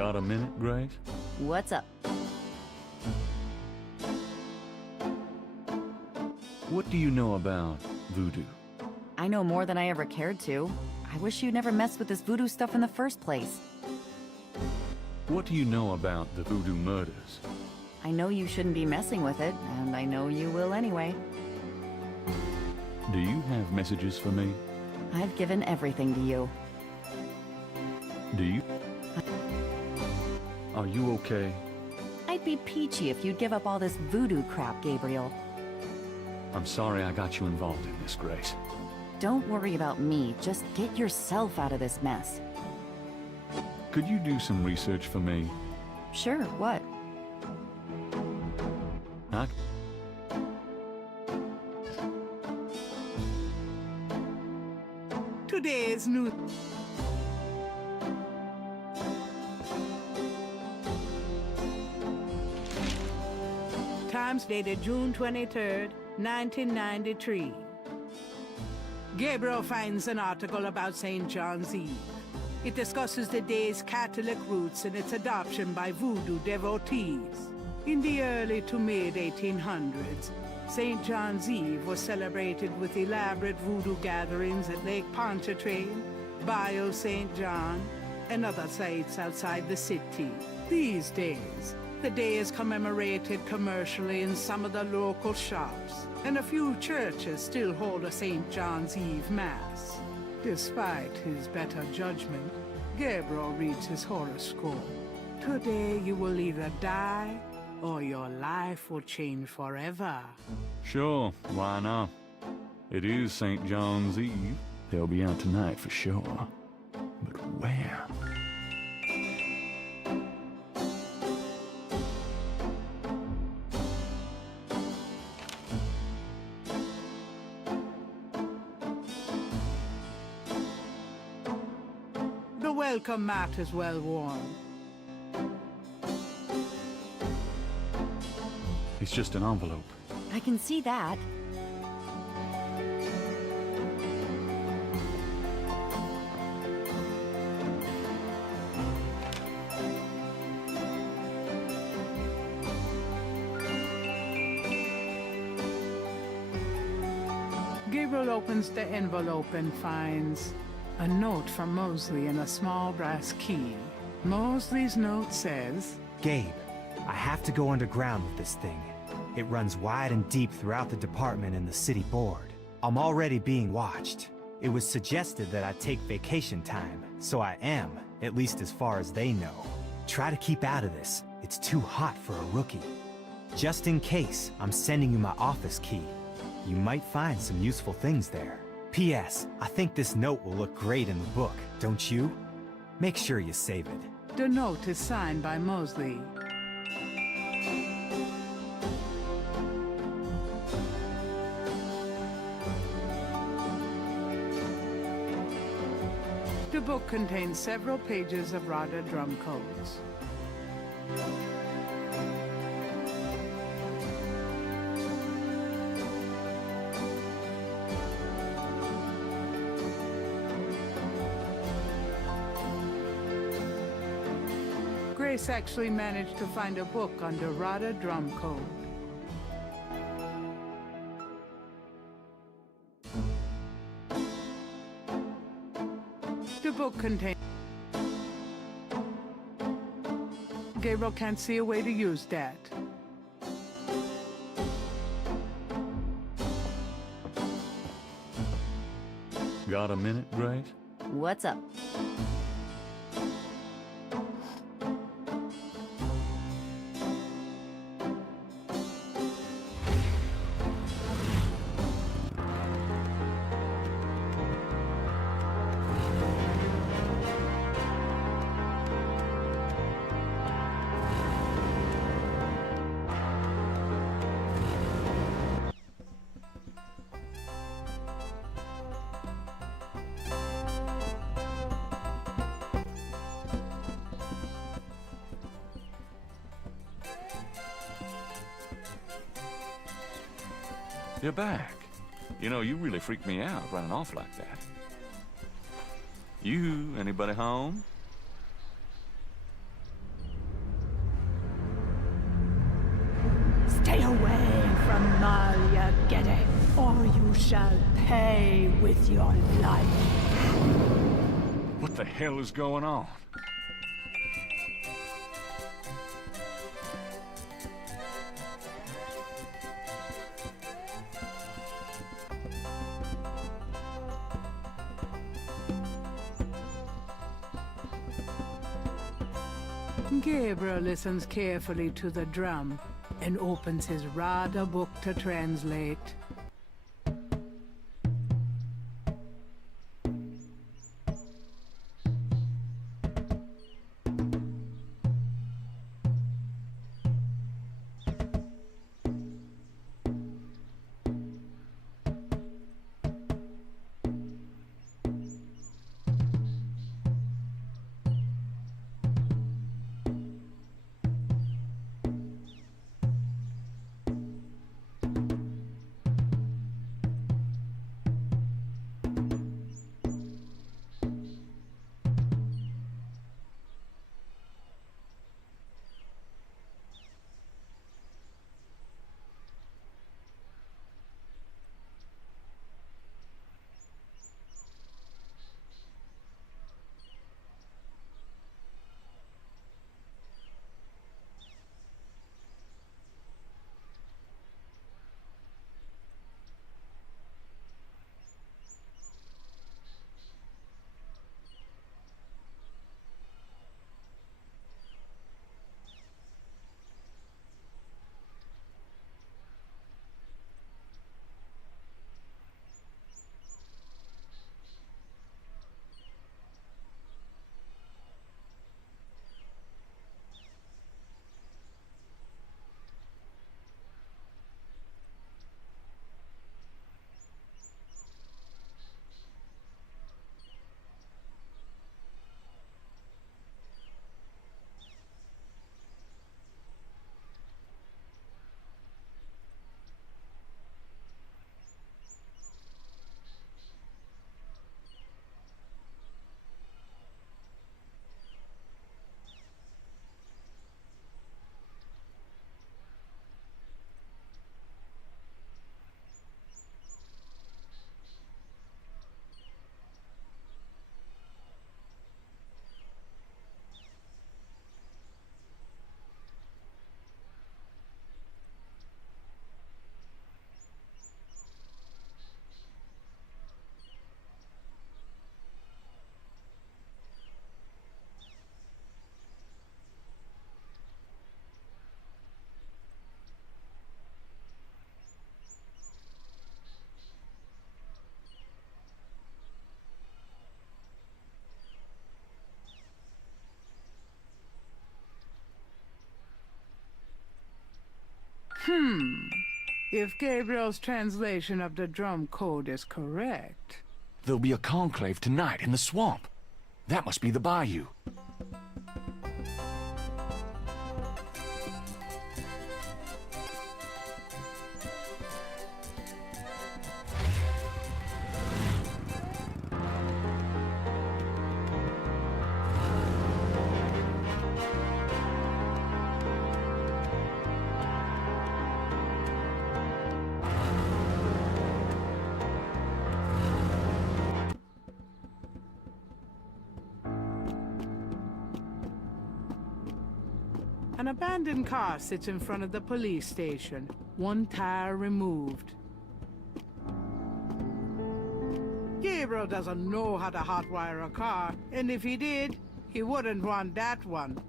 Got a minute, Grace? What's up? What do you know about voodoo? I know more than I ever cared to. I wish you'd never messed with this voodoo stuff in the first place. What do you know about the voodoo murders? I know you shouldn't be messing with it, and I know you will anyway. Do you have messages for me? I've given everything to you. Do you? Are you okay? I'd be peachy if you'd give up all this voodoo crap, Gabriel. I'm sorry I got you involved in this, Grace. Don't worry about me, just get yourself out of this mess. Could you do some research for me? Sure, what? Huh? Today's news. Times dated June 23rd, 1993. Gabriel finds an article about St. John's Eve. It discusses the day's Catholic roots and its adoption by voodoo devotees. In the early to mid-1800s, St. John's Eve was celebrated with elaborate voodoo gatherings at Lake Pontchartrain, Bayou St. John, and other sites outside the city. These days, the day is commemorated commercially in some of the local shops, and a few churches still hold a St. John's Eve Mass. Despite his better judgment, Gabriel reads his horoscope. Today you will either die, or your life will change forever. Sure, why not? It is St. John's Eve. They'll be out tonight for sure. But where? The welcome mat is well worn. It's just an envelope. I can see that. Gabriel opens the envelope and finds a note from Mosley and a small brass key. Mosley's note says, Gabe, I have to go underground with this thing. It runs wide and deep throughout the department and the city board. I'm already being watched. It was suggested that I take vacation time, so I am, at least as far as they know. Try to keep out of this. It's too hot for a rookie. Just in case, I'm sending you my office key. You might find some useful things there. P.S. I think this note will look great in the book, don't you? Make sure you save it. the note is signed by Mosley. The book contains several pages of RADA drum codes. Grace actually managed to find a book under RADA drum code. The book contains... Gabriel can't see a way to use that. Got a minute, Grace? What's up? You're back. You know, you really freaked me out running off like that. Anybody home? get it, or you shall pay with your life. What the hell is going on? Gabriel listens carefully to the drum and opens his Rada book to translate. If Gabriel's translation of the drum code is correct... There'll be a conclave tonight in the swamp. That must be the bayou. An abandoned car sits in front of the police station, one tire removed. Gabriel doesn't know how to hotwire a car, and if he did, he wouldn't want that one.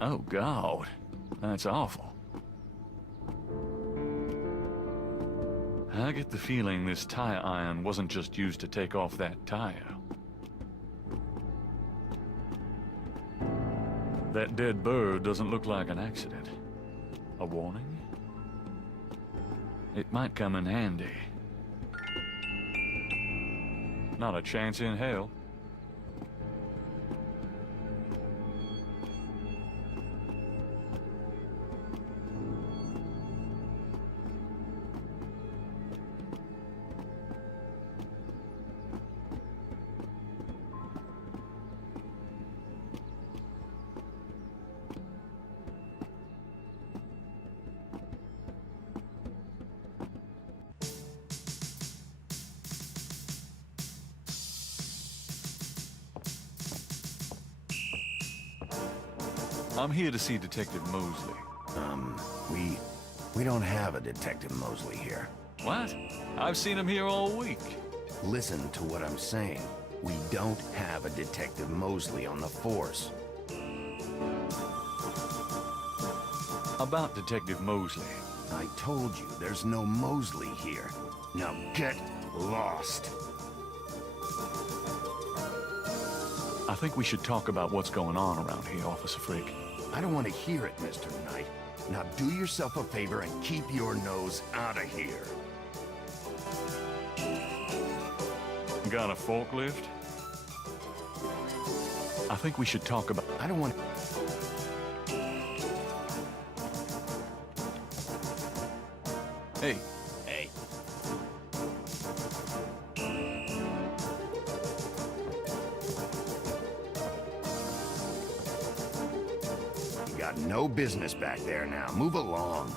Oh, God. That's awful. I get the feeling this tire iron wasn't just used to take off that tire. That dead bird doesn't look like an accident. A warning? It might come in handy. Not a chance in hell. I'm here to see Detective Mosley. We don't have a Detective Mosley here. What? I've seen him here all week. Listen to what I'm saying. We don't have a Detective Mosley on the force. About Detective Mosley. I told you, there's no Mosley here. Now get lost. I think we should talk about what's going on around here, Officer Frick. I don't want to hear it, Mr. Knight. Now do yourself a favor and keep your nose out of here. Got a forklift? I think we should talk about... I don't want... Hey. Hey. You got no business back there now. Move along.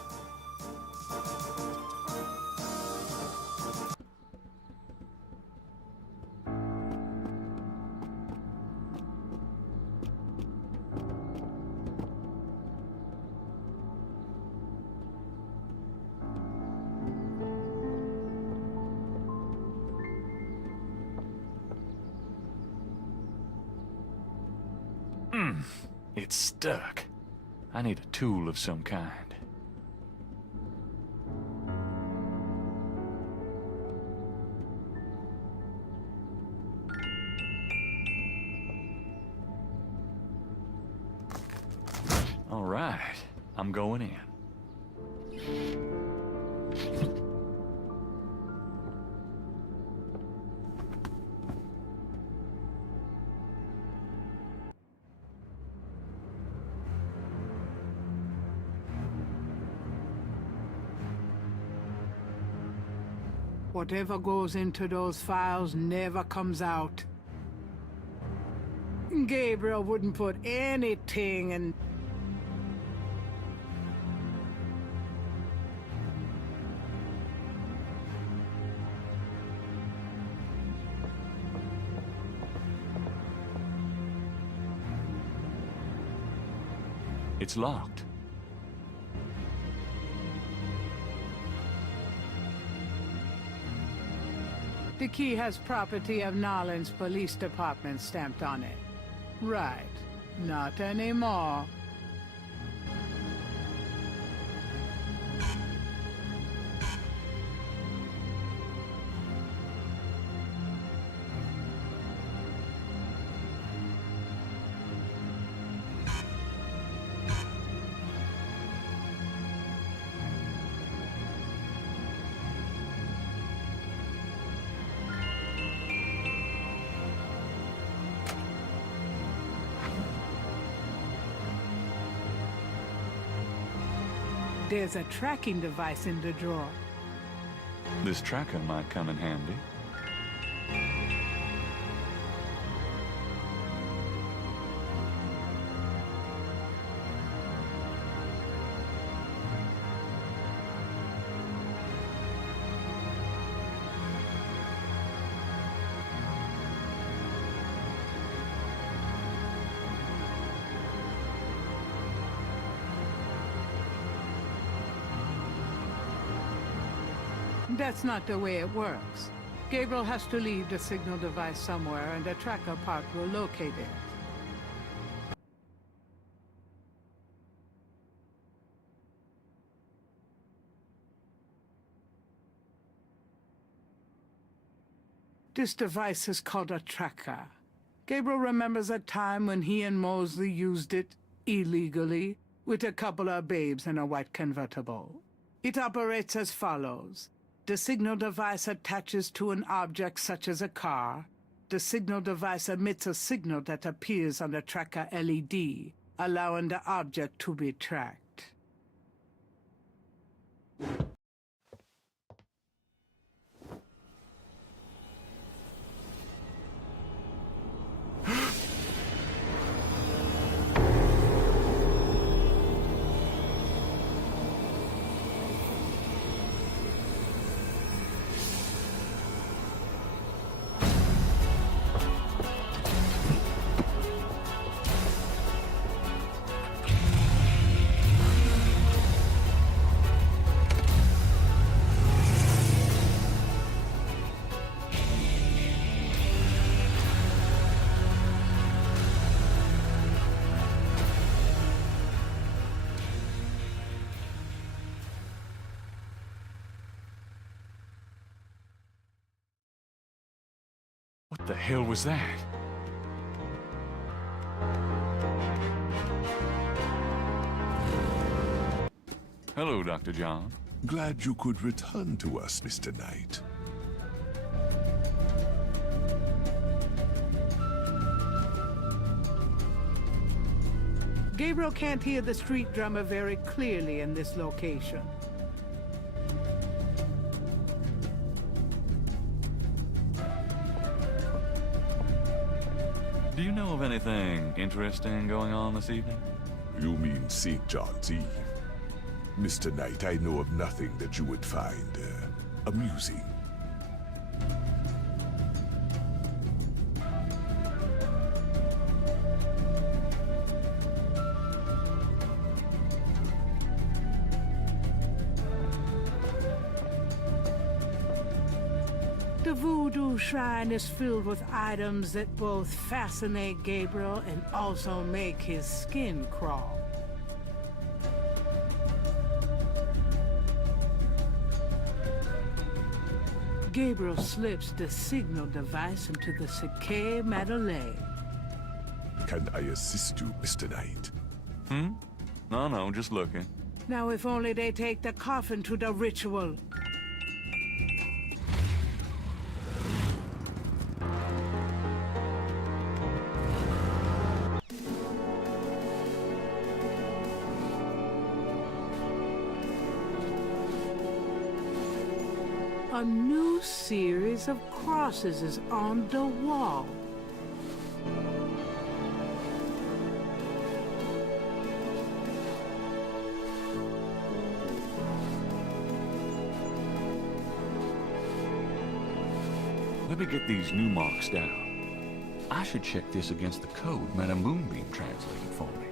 It's stuck. I need a tool of some kind. All right, I'm going in. Whatever goes into those files never comes out. Gabriel wouldn't put anything in... It's locked. The key has property of Nolan's police department stamped on it. Right. Not anymore. There's a tracking device in the drawer. This tracker might come in handy. That's not the way it works. Gabriel has to leave the signal device somewhere, and the tracker part will locate it. This device is called a tracker. Gabriel remembers a time when he and Mosley used it illegally with a couple of babes in a white convertible. It operates as follows. The signal device attaches to an object such as a car. The signal device emits a signal that appears on the tracker LED, allowing the object to be tracked. The hell was that? Hello, Dr. John. Glad you could return to us, Mr. Knight. Gabriel can't hear the street drummer very clearly in this location. Do you know of anything interesting going on this evening? You mean St. John's Eve? Mr. Knight, I know of nothing that you would find amusing. The Voodoo Shrine is filled with items that both fascinate Gabriel and also make his skin crawl. Gabriel slips the signal device into the Seke Madeleine. Can I assist you, Mr. Knight? No, just looking. Now if only they take the coffin to the ritual. A new series of crosses is on the wall. Let me get these new marks down. I should check this against the code Madame Moonbeam translated for me.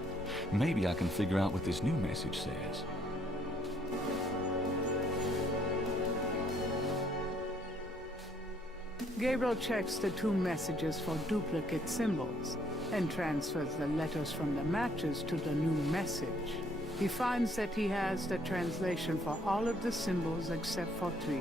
Maybe I can figure out what this new message says. Gabriel checks the two messages for duplicate symbols and transfers the letters from the matches to the new message. He finds that he has the translation for all of the symbols except for 3.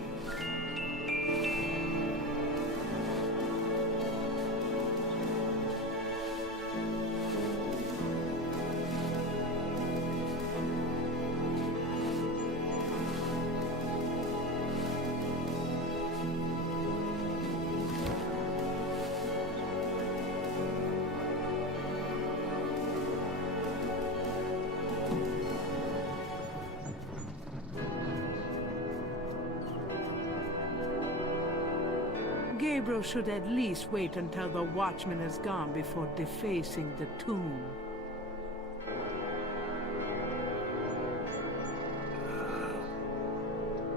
Gabriel should at least wait until the watchman is gone before defacing the tomb.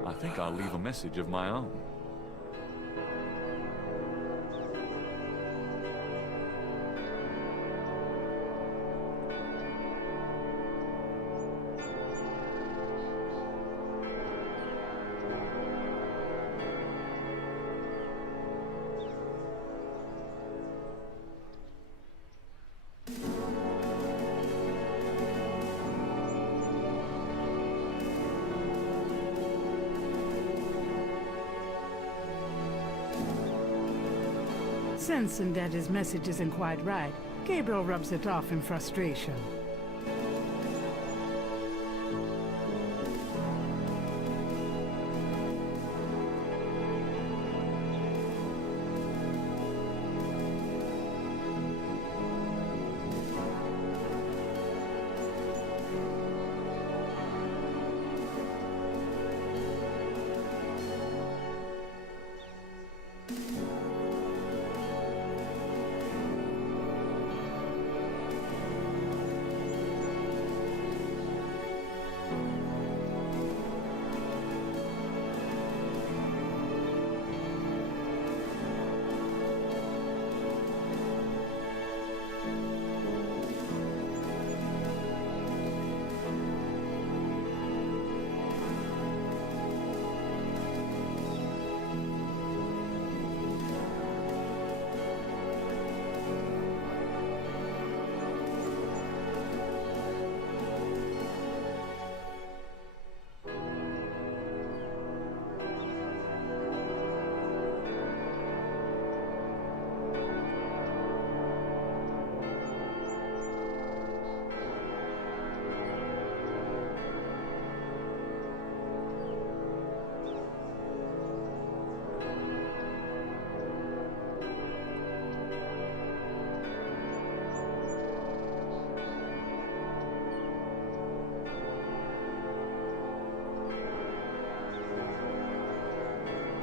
I think I'll leave a message of my own. Sensing that his message isn't quite right, Gabriel rubs it off in frustration.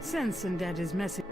Sensing that his message...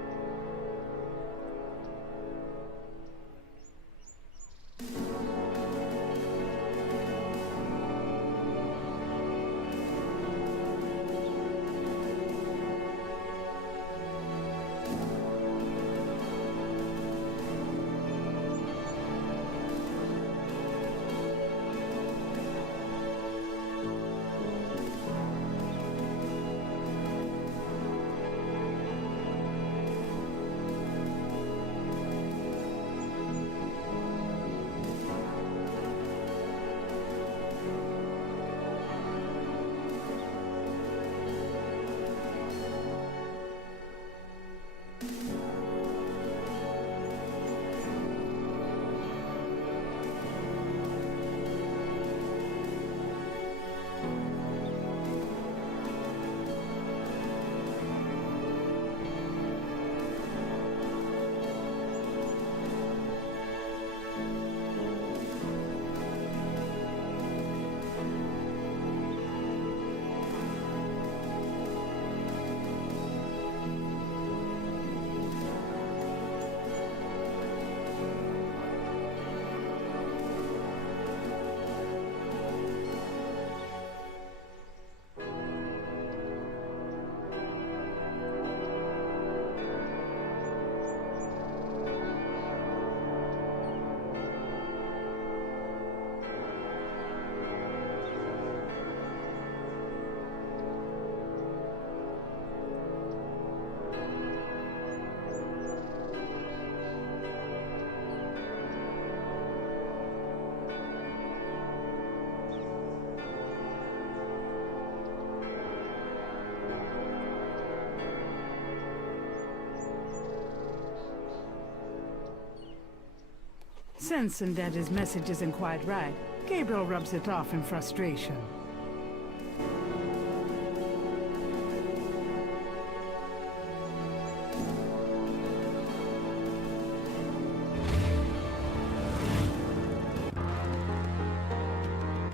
Sensing that his message isn't quite right, Gabriel rubs it off in frustration.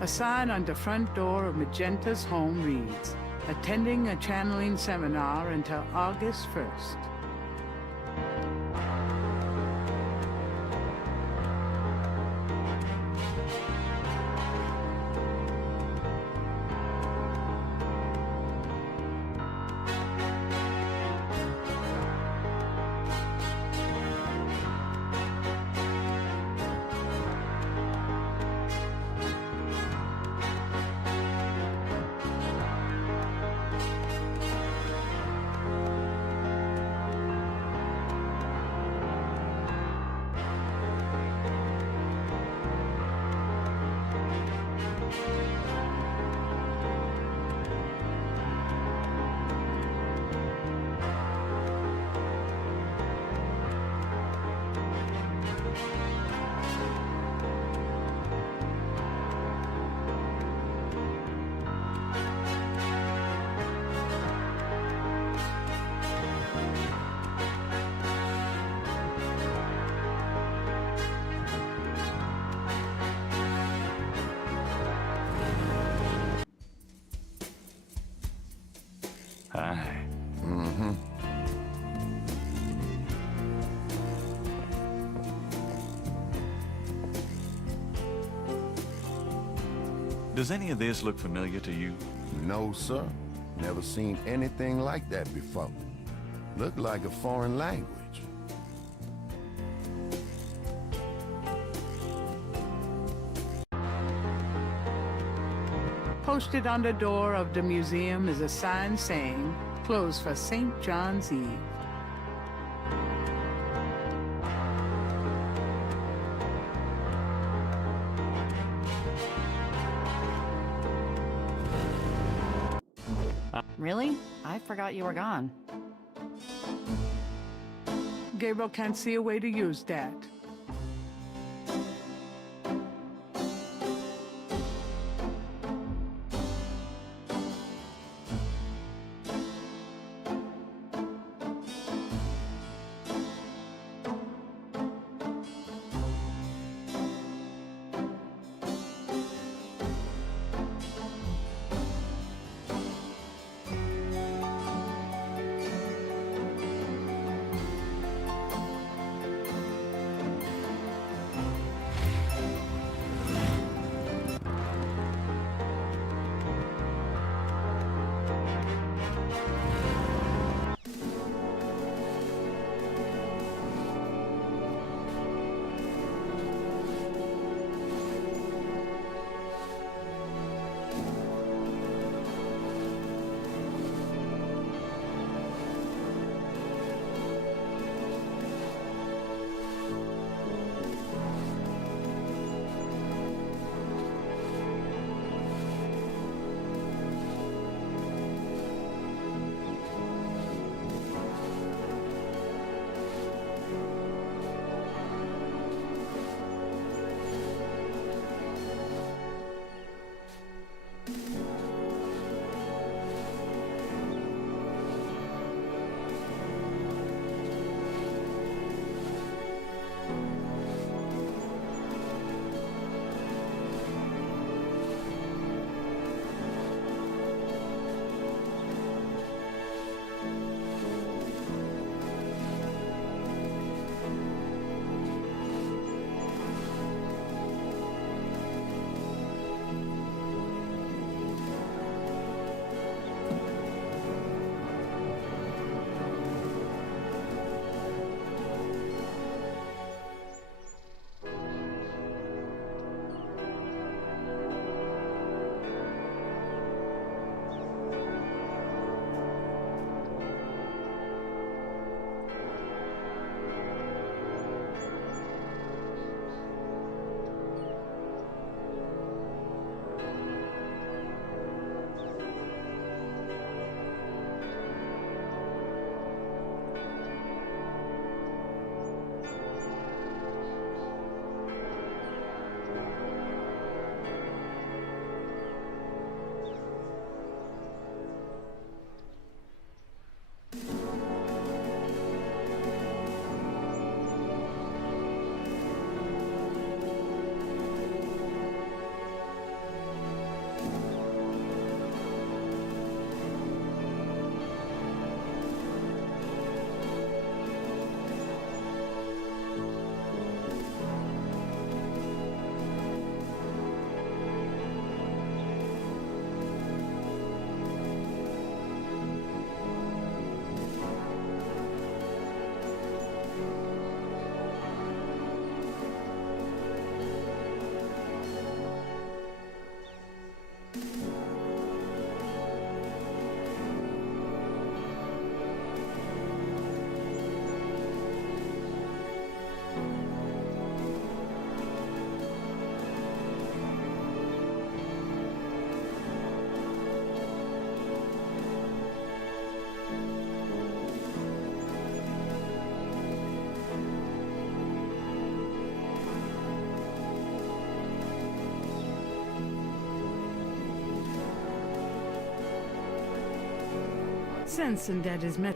A sign on the front door of Magenta's home reads, "Attending a channeling seminar until August 1st." Hi. Does any of this look familiar to you? No, sir. Never seen anything like that before. Looked like a foreign language. Posted on the door of the museum is a sign saying, "Closed for St. John's Eve." Really? I forgot you were gone. Gabriel can't see a way to use that. Sensing that his met.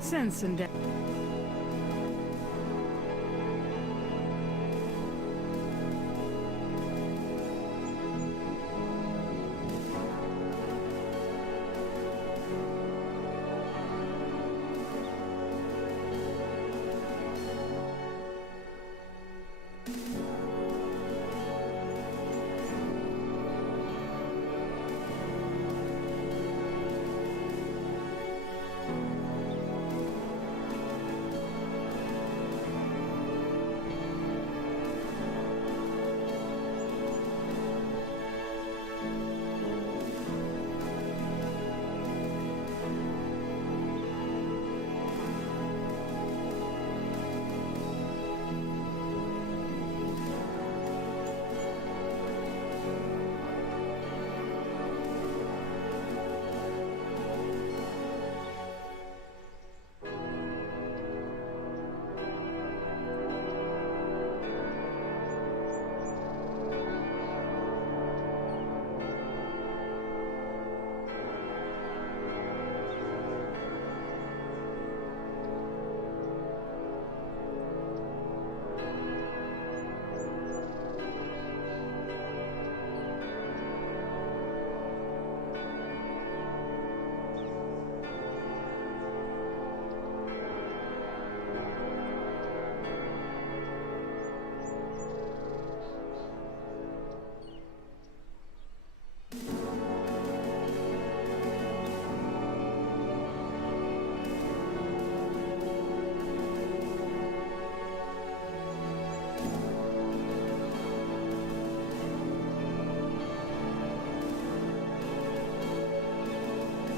Sensing that.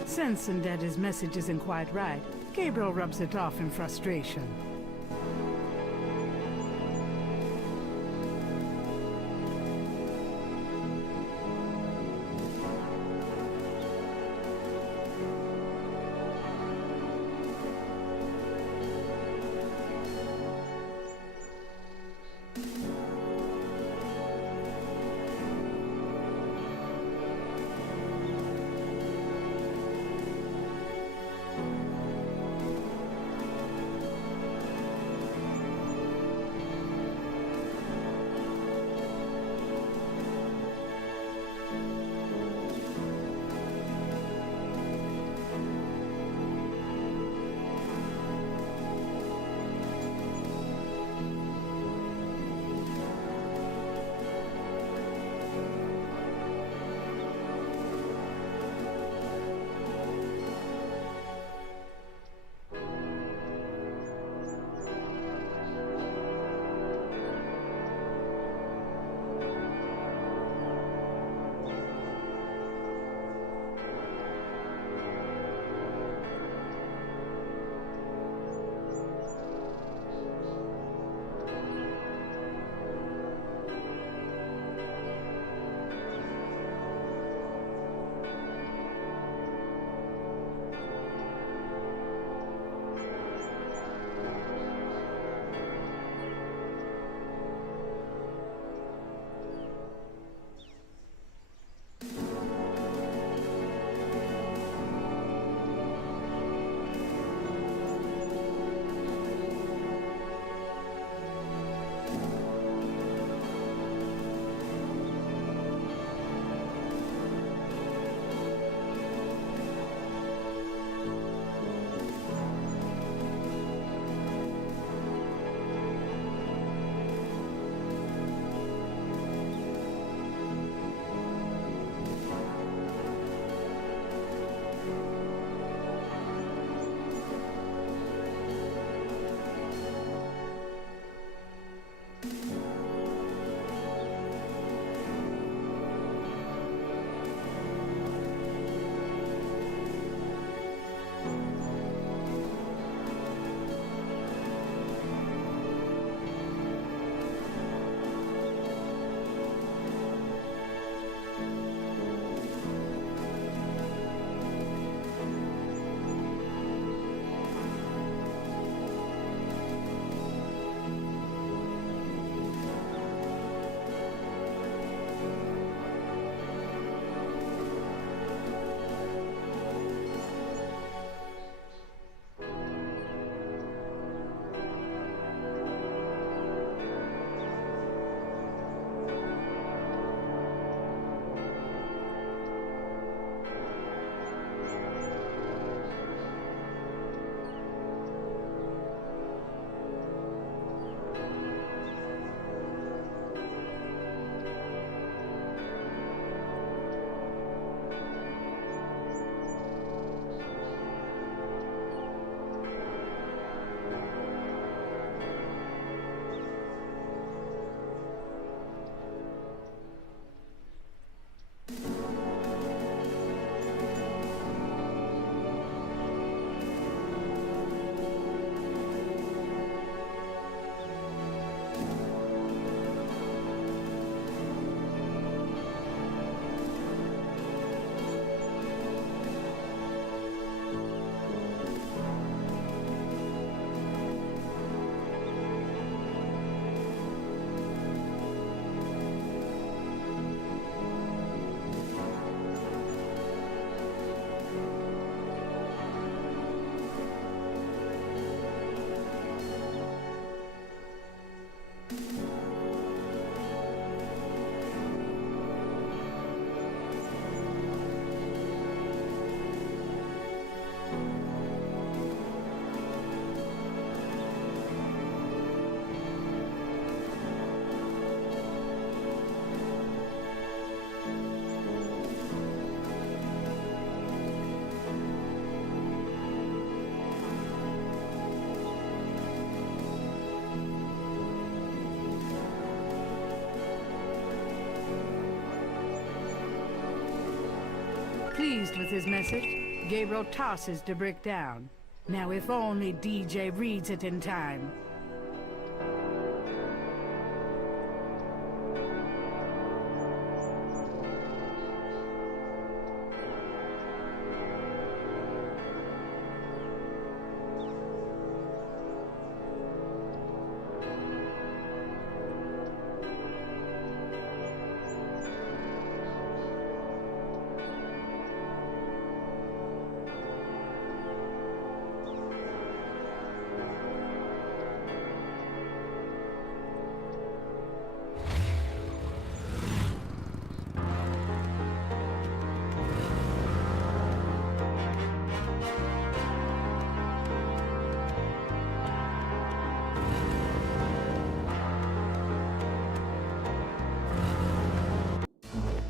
Sensing that his message isn't quite right, Gabriel rubs it off in frustration. Pleased with his message, Gabriel tosses the brick down. Now if only DJ reads it in time.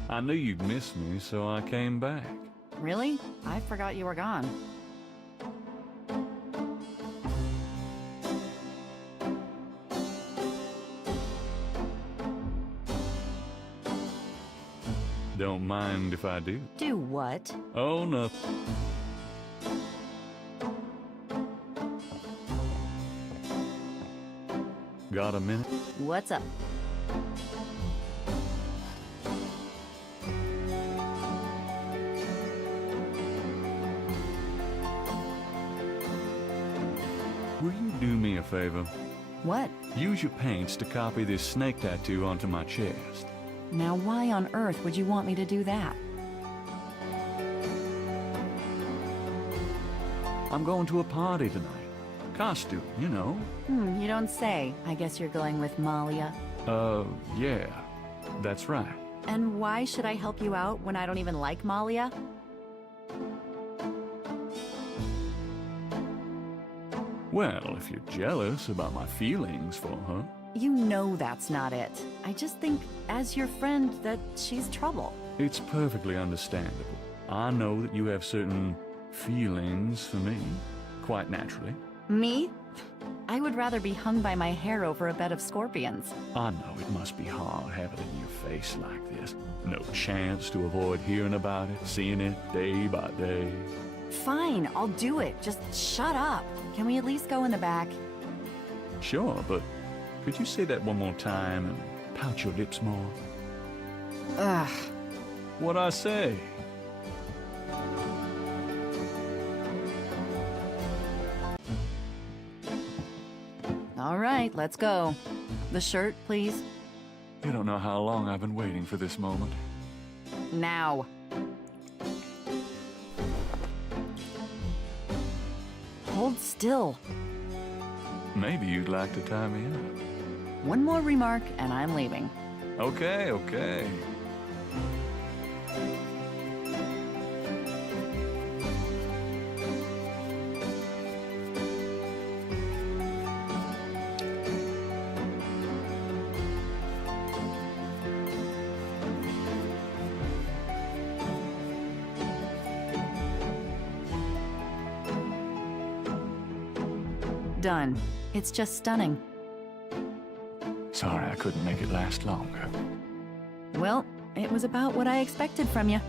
I knew you'd miss me, so I came back. Really? I forgot you were gone. Don't mind if I do. Do what? Oh, no. Got a minute? What's up? Will you do me a favor? What? Use your paints to copy this snake tattoo onto my chest. Now why on earth would you want me to do that? I'm going to a party tonight. Costume, you know. You don't say. I guess you're going with Malia. Yeah. That's right. And why should I help you out when I don't even like Malia? Well, if you're jealous about my feelings for her. You know that's not it. I just think, as your friend, that she's trouble. It's perfectly understandable. I know that you have certain feelings for me, quite naturally. Me? I would rather be hung by my hair over a bed of scorpions. I know it must be hard having it in your face like this. No chance to avoid hearing about it, seeing it day by day. Fine, I'll do it. Just shut up. Can we at least go in the back? Sure, but could you say that one more time and pout your lips more? Ugh. What'd I say? All right, let's go. The shirt, please. You don't know how long I've been waiting for this moment. Now. Hold still. Maybe you'd like to tie me up. One more remark, and I'm leaving. Okay, okay. Done. It's just stunning. Sorry I couldn't make it last longer. Well, it was about what I expected from you.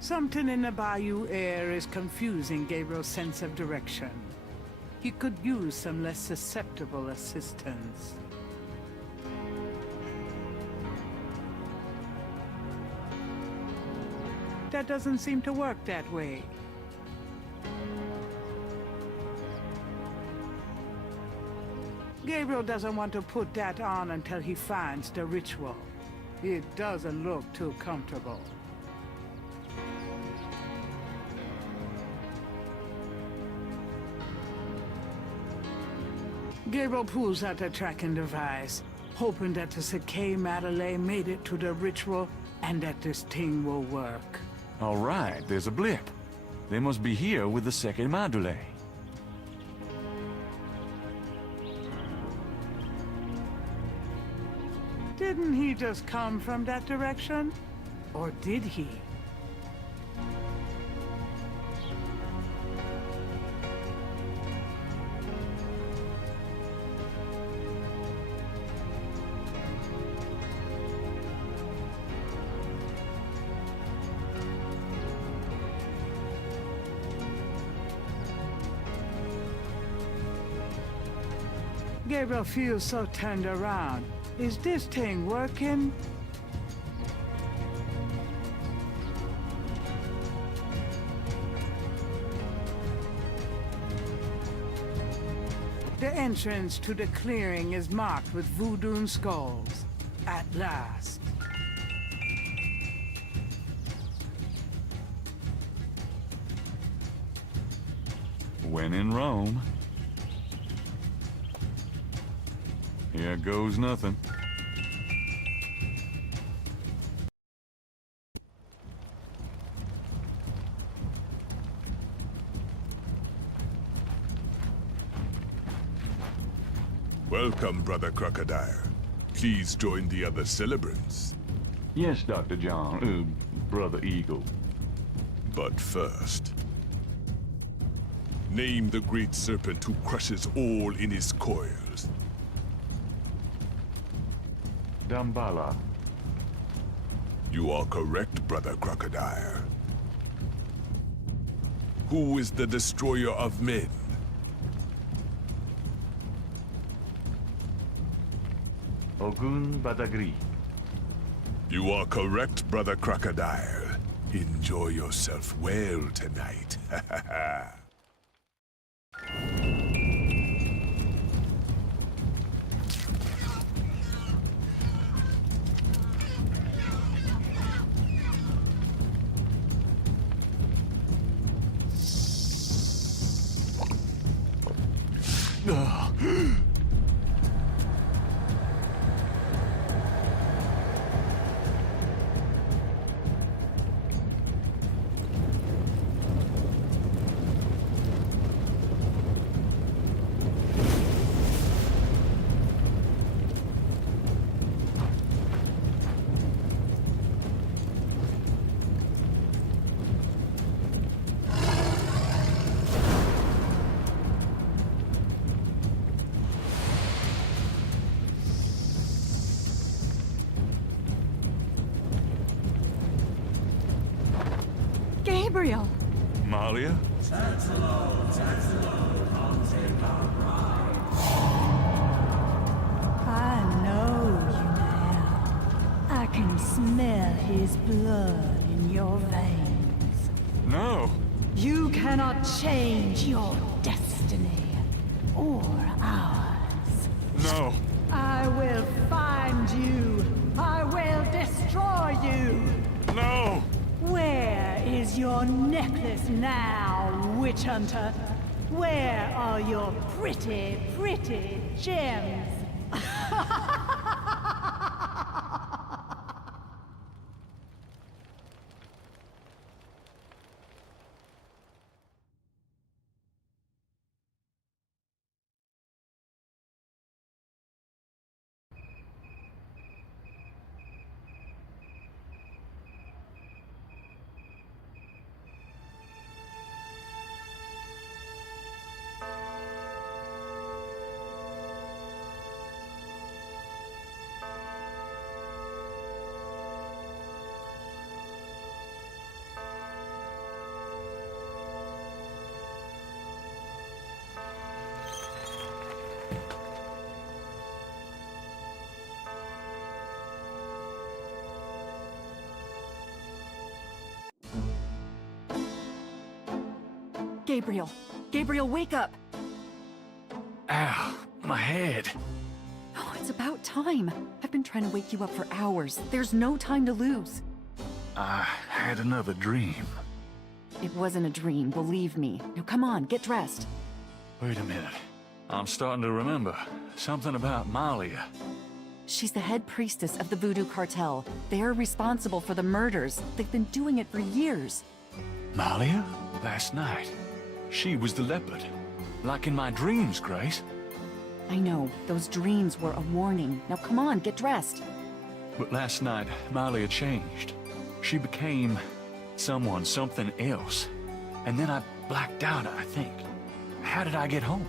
Something in the bayou air is confusing Gabriel's sense of direction. He could use some less susceptible assistance. That doesn't seem to work that way. Gabriel doesn't want to put that on until he finds the ritual. It doesn't look too comfortable. Gabriel pulls out the tracking device. hoping that the Sakay Madeleine made it to the ritual and that this thing will work. All right, there's a blip. They must be here with the Second Madule. Didn't he just come from that direction? Or did he? Gabriel feels so turned around. Is this thing working? The entrance to the clearing is marked with voodoo skulls. At last. When in Rome. Here goes nothing. Welcome, Brother Crocodile. Please join the other celebrants. Yes, Dr. John. Brother Eagle. But first, name the great serpent who crushes all in his coils. Damballa. You are correct, Brother Crocodile. Who is the destroyer of men? Ogun Badagri. You are correct, Brother Crocodile. Enjoy yourself well tonight. Gabriel! Malia? I know you now. I can smell his blood in your veins. No! You cannot change your destiny. Or ours. No! I will find you. I will destroy you. No! Where is your necklace now, witch hunter? Where are your pretty, pretty gems? Gabriel! Gabriel, wake up! Ow, my head. Oh, it's about time. I've been trying to wake you up for hours. There's no time to lose. I had another dream. It wasn't a dream, believe me. Now come on, get dressed. Wait a minute. I'm starting to remember. Something about Malia. She's the head priestess of the voodoo cartel. They're responsible for the murders. They've been doing it for years. Malia? Last night. She was the leopard. Like in my dreams, Grace. I know, those dreams were a warning. Now come on, get dressed. But last night, Malia changed. She became something else. And then I blacked out, I think. How did I get home?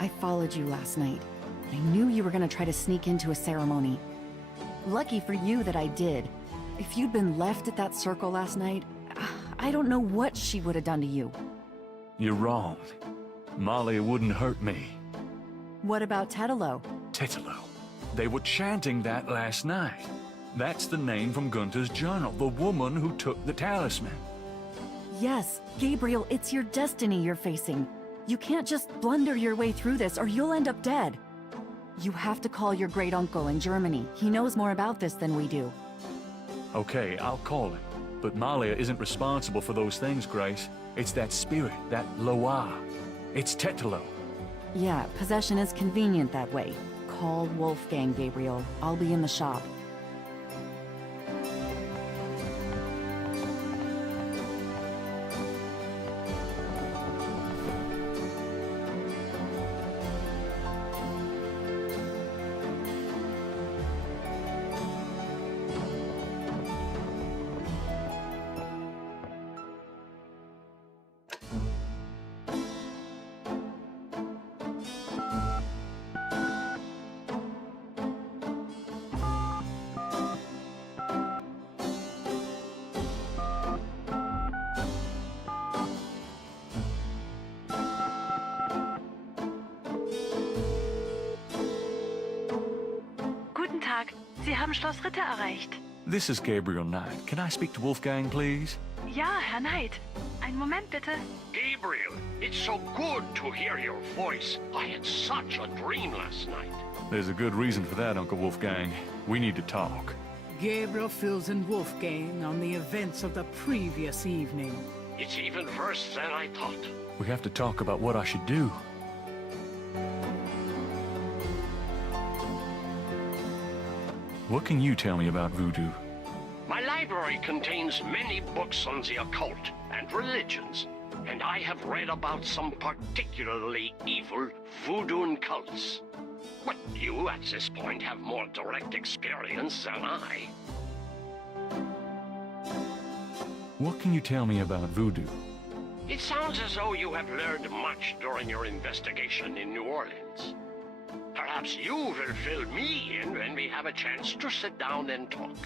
I followed you last night. I knew you were gonna try to sneak into a ceremony. Lucky for you that I did. If you'd been left at that circle last night, I don't know what she would have done to you. You're wrong. Malia wouldn't hurt me. What about Tetelo? Tetelo. They were chanting that last night. That's the name from Gunther's journal, the woman who took the talisman. Yes, Gabriel, it's your destiny you're facing. You can't just blunder your way through this or you'll end up dead. You have to call your great-uncle in Germany. He knows more about this than we do. Okay, I'll call him. But Malia isn't responsible for those things, Grace. It's that spirit, that Loa. It's Tetelo. Yeah, possession is convenient that way. Call Wolfgang, Gabriel. I'll be in the shop. Guten Tag, Sie haben Schloss Ritter erreicht. This is Gabriel Knight. Can I speak to Wolfgang, please? Ja, Herr Knight. Einen Moment bitte. Gabriel, it's so good to hear your voice. I had such a dream last night. There's a good reason for that, Uncle Wolfgang. We need to talk. Gabriel fills in Wolfgang on the events of the previous evening. It's even worse than I thought. We have to talk about what I should do. What can you tell me about voodoo? My library contains many books on the occult and religions, and I have read about some particularly evil voodoo cults. But you, at this point, have more direct experience than I. What can you tell me about voodoo? It sounds as though you have learned much during your investigation in New Orleans. Perhaps you will fill me in when we have a chance to sit down and talk.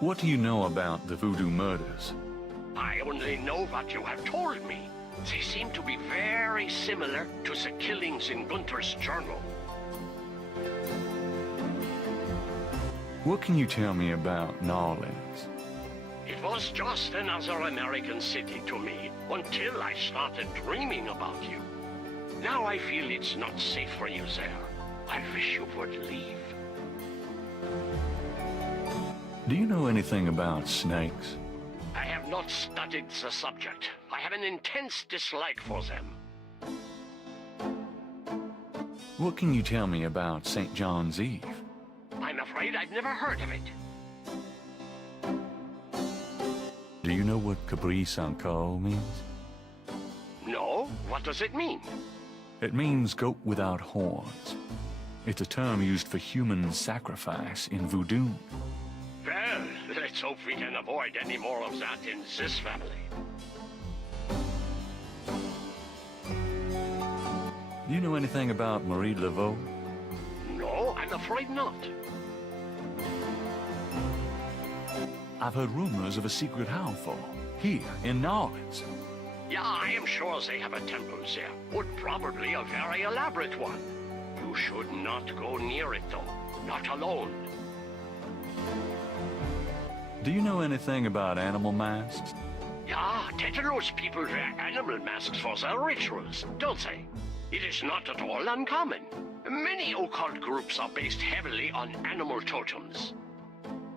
What do you know about the voodoo murders? I only know what you have told me. They seem to be very similar to the killings in Gunther's journal. What can you tell me about New Orleans? It was just another American city to me until I started dreaming about you. Now I feel it's not safe for you there. I wish you would leave. Do you know anything about snakes? I have not studied the subject. I have an intense dislike for them. What can you tell me about St. John's Eve? I'm afraid I've never heard of it. Do you know what Capri Sanko means? No? What does it mean? It means goat without horns. It's a term used for human sacrifice in voodoo. Well, let's hope we can avoid any more of that in this family. Do you know anything about Marie Laveau? No, I'm afraid not. I've heard rumors of a secret Howlfall here in New Orleans. Yeah, I am sure they have a temple there, but probably a very elaborate one. You should not go near it, though. Not alone. Do you know anything about animal masks? Yeah, Tetelos people wear animal masks for their rituals, don't they? It is not at all uncommon. Many occult groups are based heavily on animal totems.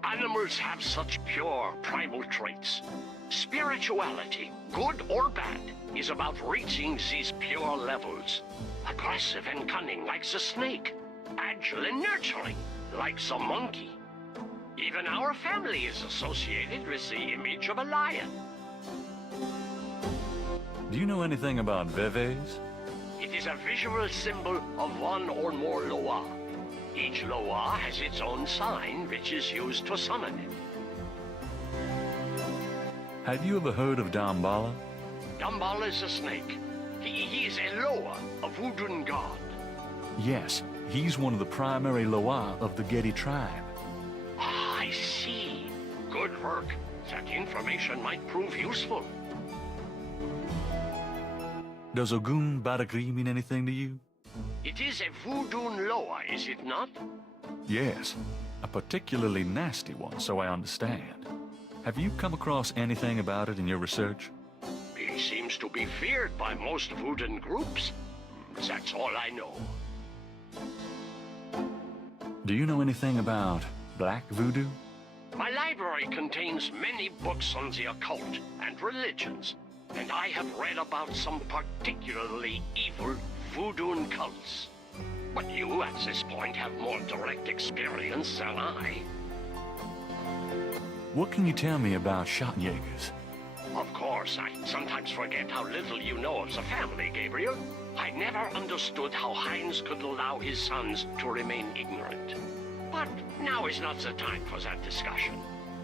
A Animals have such pure, primal traits. Spirituality, good or bad, is about reaching these pure levels. Aggressive and cunning like the snake. Agile and nurturing like the monkey. Even our family is associated with the image of a lion. Do you know anything about Veves? It is a visual symbol of one or more Loa. Each Loa has its own sign, which is used to summon it. Have you ever heard of Damballa? Damballa is a snake. He is a Loa, a voodoo god. Yes, he's one of the primary Loa of the Getty tribe. Ah, I see. Good work. That information might prove useful. Does Ogun Badagri mean anything to you? It is a voodoo Loa, is it not? Yes, a particularly nasty one, so I understand. Have you come across anything about it in your research? He seems to be feared by most voodoo groups. That's all I know. Do you know anything about Black Voodoo? My library contains many books on the occult and religions, and I have read about some particularly evil voodoo cults. But you, at this point, have more direct experience than I. What can you tell me about Schottenjägers? Of course, I sometimes forget how little you know of the family, Gabriel. I never understood how Heinz could allow his sons to remain ignorant. But now is not the time for that discussion.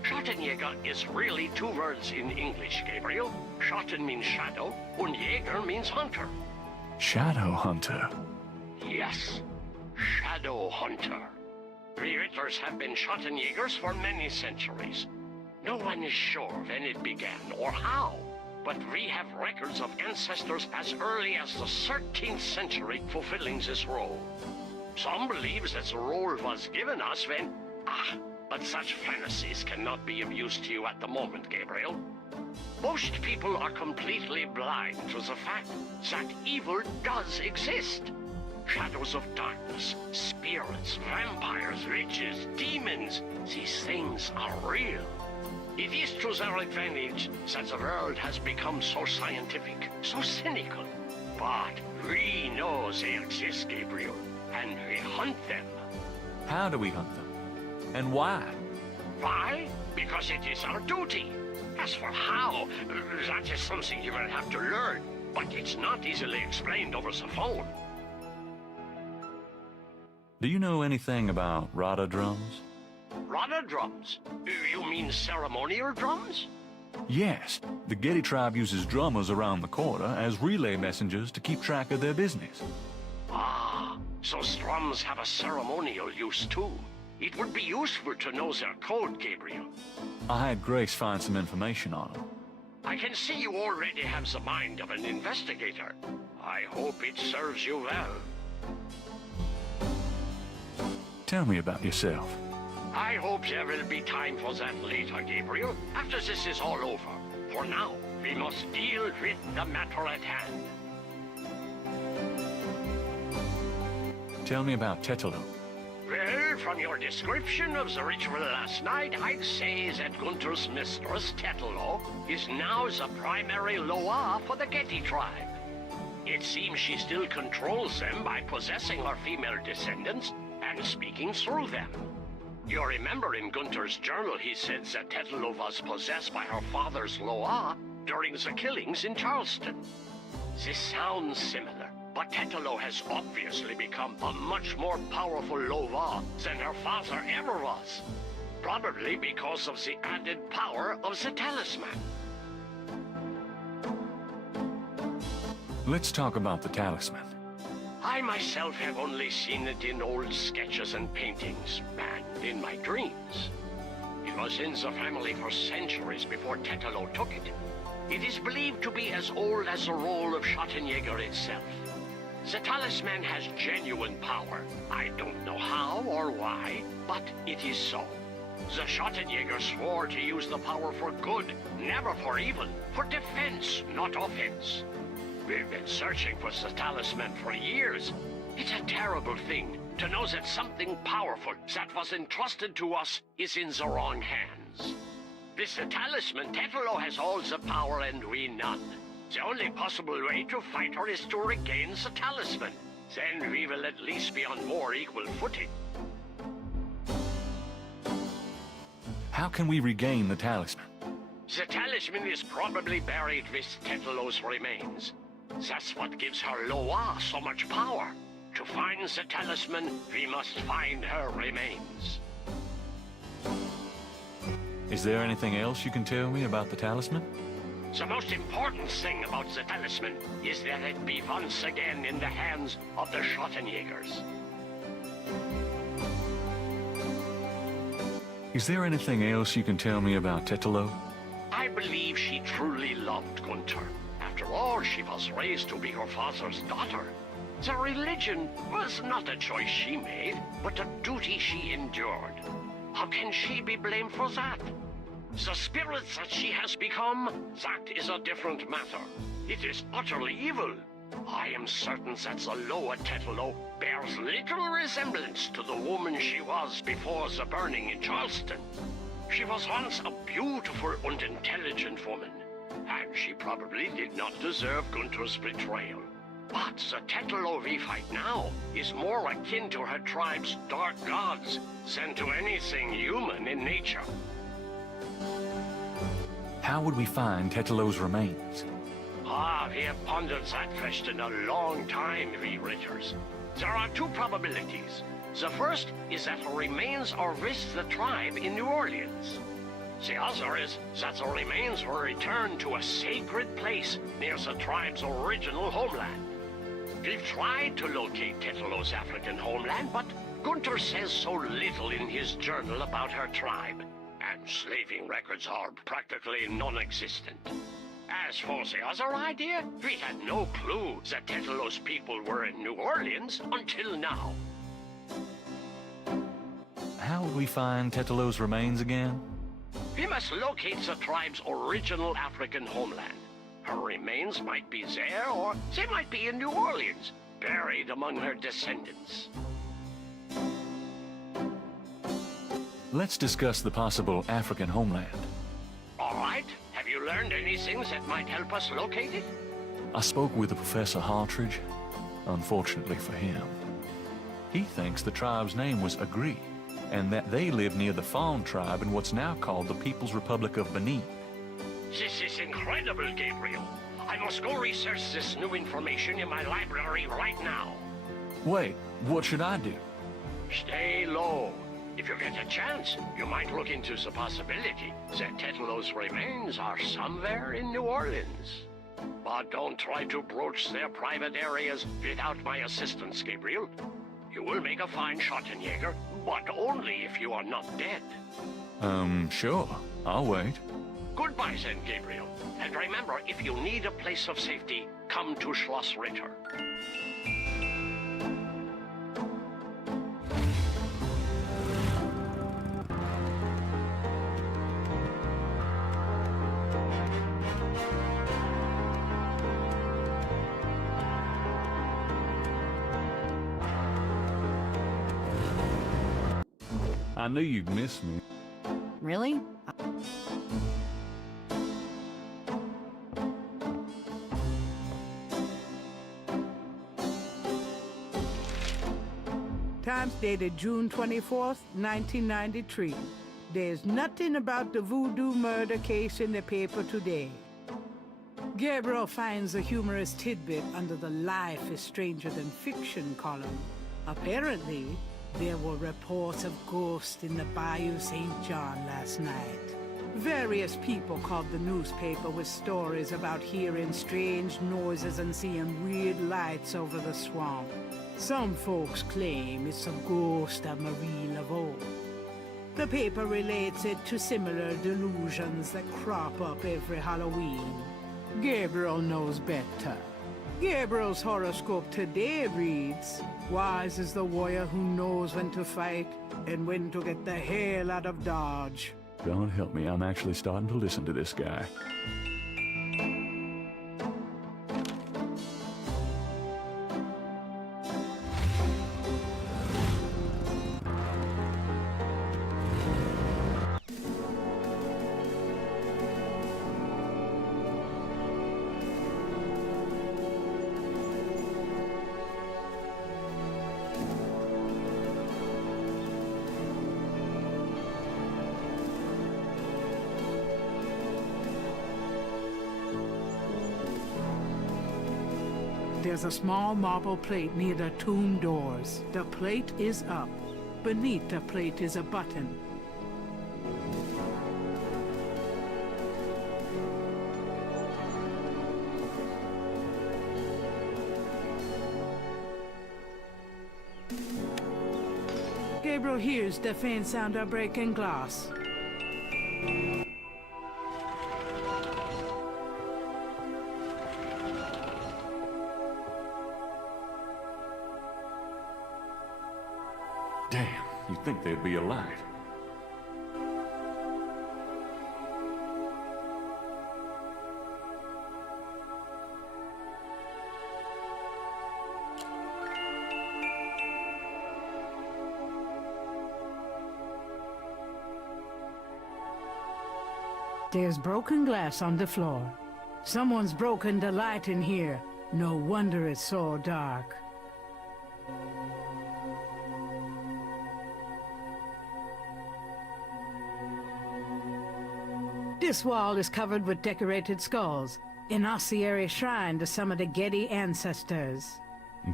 Schottenjäger is really two words in English, Gabriel. Schotten means shadow, and Jäger means hunter. Shadow Hunter. Yes, Shadow Hunter. We Ritters have been Schottenjägers for many centuries. No one is sure when it began or how, but we have records of ancestors as early as the 13th century fulfilling this role. Some believe that the role was given us when... but such fantasies cannot be of use to you at the moment, Gabriel. Most people are completely blind to the fact that evil does exist. Shadows of darkness, spirits, vampires, witches, demons, these things are real. It is to their advantage that the world has become so scientific, so cynical. But we know they exist, Gabriel, and we hunt them. How do we hunt them? And why? Why? Because it is our duty. As for how, that is something you will have to learn, but it's not easily explained over the phone. Do you know anything about Rada drums? Rada drums? You mean ceremonial drums? Yes, the Getty tribe uses drummers around the quarter as relay messengers to keep track of their business. Ah, so drums have a ceremonial use too. It would be useful to know their code, Gabriel. I had Grace find some information on them. I can see you already have the mind of an investigator. I hope it serves you well. Tell me about yourself. I hope there will be time for that later, Gabriel, after this is all over. For now, we must deal with the matter at hand. Tell me about Tetelo. Well, from your description of the ritual last night, I'd say that Gunther's mistress, Tetelo, is now the primary Loa for the Getty tribe. It seems she still controls them by possessing her female descendants and speaking through them. You remember in Gunther's journal he said that Tetelo was possessed by her father's Loa during the killings in Charleston. This sounds similar, but Tetelo has obviously become a much more powerful Loa than her father ever was. Probably because of the added power of the talisman. Let's talk about the talisman. I myself have only seen it in old sketches and paintings, and in my dreams. It was in the family for centuries before Tetelo took it. It is believed to be as old as the role of Schottenjäger itself. The talisman has genuine power. I don't know how or why, but it is so. The Schottenjäger swore to use the power for good, never for evil, for defense, not offense. We've been searching for the talisman for years. It's a terrible thing, to know that something powerful that was entrusted to us is in the wrong hands. With the talisman, Tetelo has all the power and we none. The only possible way to fight her is to regain the talisman. Then we will at least be on more equal footing. How can we regain the talisman? The talisman is probably buried with Tetelo's remains. That's what gives her Loa so much power. To find the talisman, we must find her remains. Is there anything else you can tell me about the talisman? The most important thing about the talisman is that it be once again in the hands of the Schottenjägers. Is there anything else you can tell me about Tetelo? I believe she truly loved Gunther. After all, she was raised to be her father's daughter. The religion was not a choice she made, but a duty she endured. How can she be blamed for that? The spirit that she has become, that is a different matter. It is utterly evil. I am certain that the lower Tetelo bears little resemblance to the woman she was before the burning in Charleston. She was once a beautiful and intelligent woman, and she probably did not deserve Gunther's betrayal. But the Tetelo we fight now is more akin to her tribe's dark gods than to anything human in nature. How would we find Tetelo's remains? We have pondered that question a long time, we Ritters. There are two probabilities. The first is that her remains are with the tribe in New Orleans. The other is that the remains were returned to a sacred place near the tribe's original homeland. We've tried to locate Tetelo's African homeland, but Gunther says so little in his journal about her tribe, and slaving records are practically non-existent. As for the other idea, we had no clue that Tetelo's people were in New Orleans until now. How would we find Tetelo's remains again? We must locate the tribe's original African homeland. Her remains might be there, or they might be in New Orleans, buried among her descendants. Let's discuss the possible African homeland. All right. Have you learned anything that might help us locate it? I spoke with Professor Hartridge, unfortunately for him. He thinks the tribe's name was Agri, and that they live near the Fawn tribe in what's now called the People's Republic of Benin. This is incredible, Gabriel. I must go research this new information in my library right now. Wait, what should I do? Stay low. If you get a chance, you might look into the possibility that Tetelo's remains are somewhere in New Orleans. But don't try to broach their private areas without my assistance, Gabriel. You will make a fine Schottenjäger, but only if you are not dead. Sure. I'll wait. Goodbye then, Gabriel. And remember, if you need a place of safety, come to Schloss Ritter. I knew you'd miss me. Really? Times dated June 24th, 1993. There's nothing about the voodoo murder case in the paper today. Gabriel finds a humorous tidbit under the Life is Stranger Than Fiction column. Apparently, there were reports of ghosts in the Bayou St. John last night. Various people called the newspaper with stories about hearing strange noises and seeing weird lights over the swamp. Some folks claim it's a ghost of Marie Laveau. The paper relates it to similar delusions that crop up every Halloween. Gabriel knows better. Gabriel's horoscope today reads, "Wise is the warrior who knows when to fight and when to get the hell out of Dodge." God help me, I'm actually starting to listen to this guy. There's a small marble plate near the tomb doors. The plate is up. Beneath the plate is a button. Gabriel hears the faint sound of breaking glass. Damn, you'd think there'd be a light. There's broken glass on the floor. Someone's broken the light in here. No wonder it's so dark. This wall is covered with decorated skulls, an ossuary shrine to some of the Getty ancestors.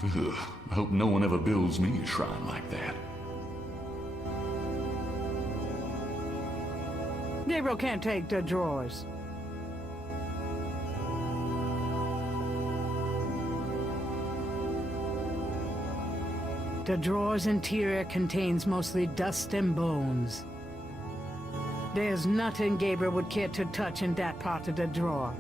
Ugh, I hope no one ever builds me a shrine like that. Gabriel can't take the drawers. The drawer's interior contains mostly dust and bones. There's nothing Gabriel would care to touch in that part of the drawer.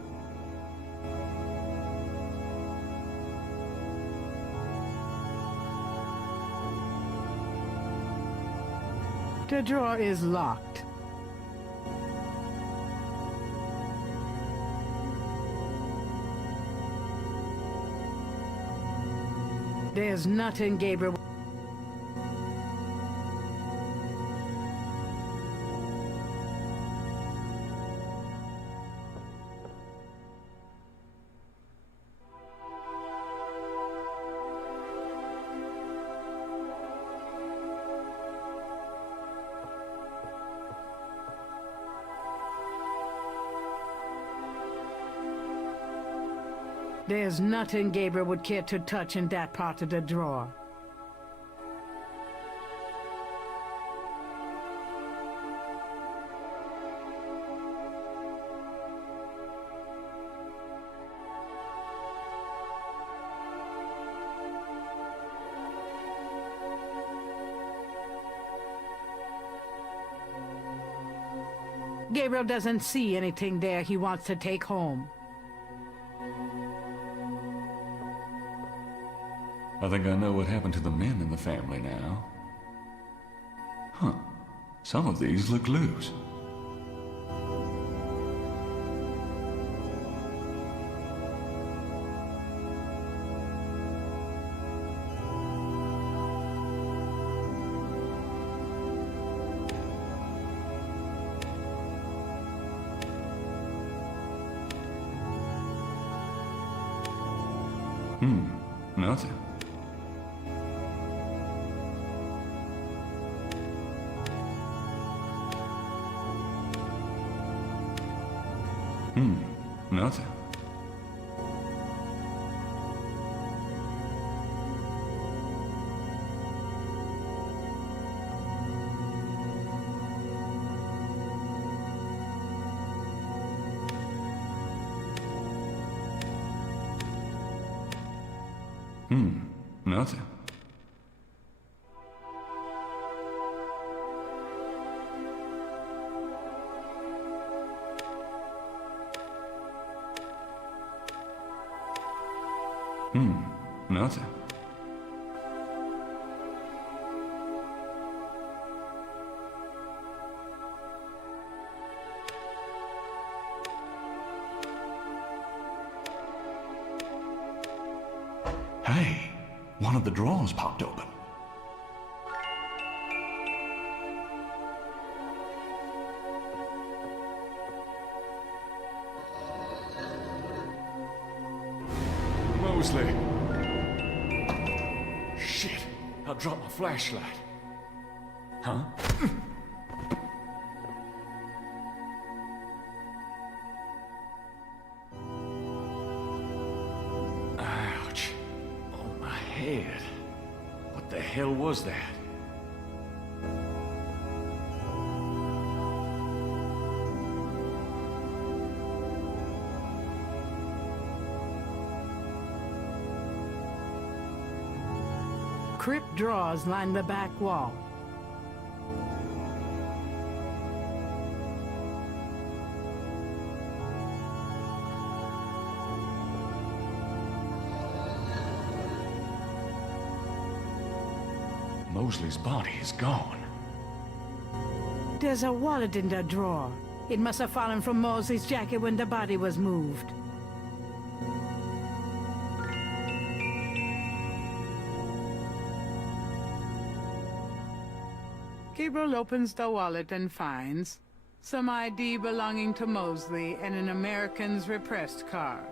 The drawer is locked. There's nothing Gabriel... There's nothing Gabriel would care to touch in that part of the drawer. Gabriel doesn't see anything there he wants to take home. I think I know what happened to the men in the family now. Huh. Some of these look loose. Nothing. Nothing. Nothing. Nothing. Hey, one of the drawers popped open. Mosley. Shit, I dropped my flashlight. Huh? Ouch. was that? Crypt drawers line the back wall. Mosley's body is gone. There's a wallet in the drawer. It must have fallen from Mosley's jacket when the body was moved. Gabriel opens the wallet and finds some ID belonging to Mosley and an American's repressed card.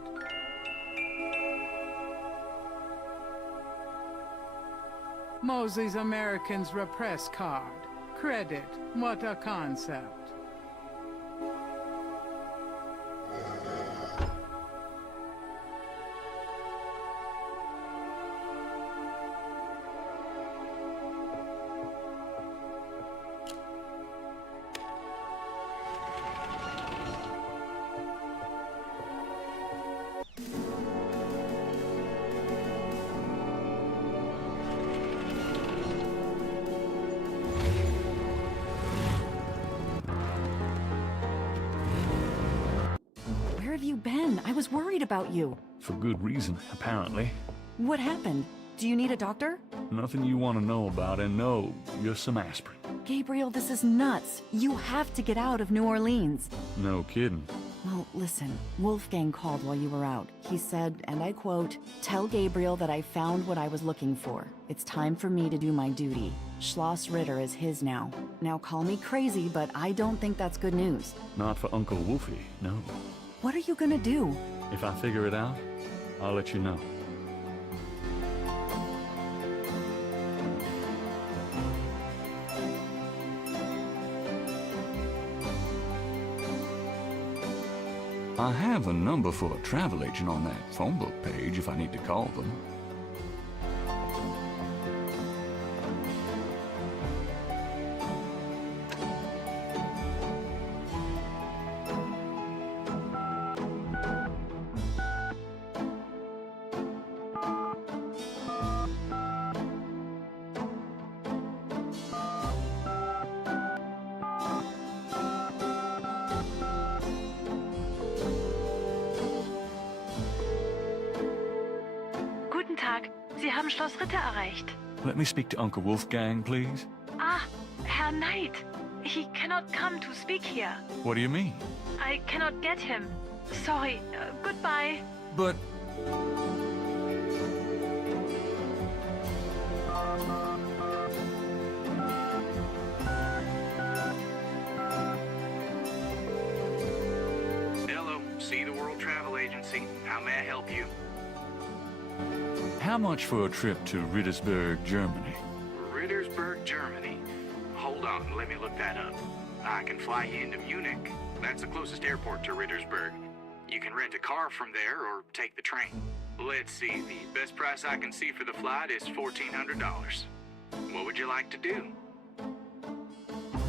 Mosley's American's repressed card. Credit. What a concept. Where have you been? I was worried about you. For good reason, apparently. What happened? Do you need a doctor? Nothing you want to know about, and no, just some aspirin. Gabriel, this is nuts. You have to get out of New Orleans. No kidding. Well, listen, Wolfgang called while you were out. He said, and I quote, "Tell Gabriel that I found what I was looking for. It's time for me to do my duty. Schloss Ritter is his now. Now call me crazy, but I don't think that's good news." Not for Uncle Wolfie, no. What are you gonna do? If I figure it out, I'll let you know. I have a number for a travel agent on that phone book page if I need to call them. Guten Tag, Sie haben Schloss Ritter erreicht. Let me speak to Uncle Wolfgang, please. Ah, Herr Knight. He cannot come to speak here. What do you mean? I cannot get him. Sorry. Goodbye. But... Hello, See the World Travel Agency. How may I help you? How much for a trip to Rittersberg, Germany? Rittersberg, Germany. Hold on, let me look that up. I can fly you into Munich. That's the closest airport to Rittersberg. You can rent a car from there or take the train. Let's see, the best price I can see for the flight is $1,400. What would you like to do?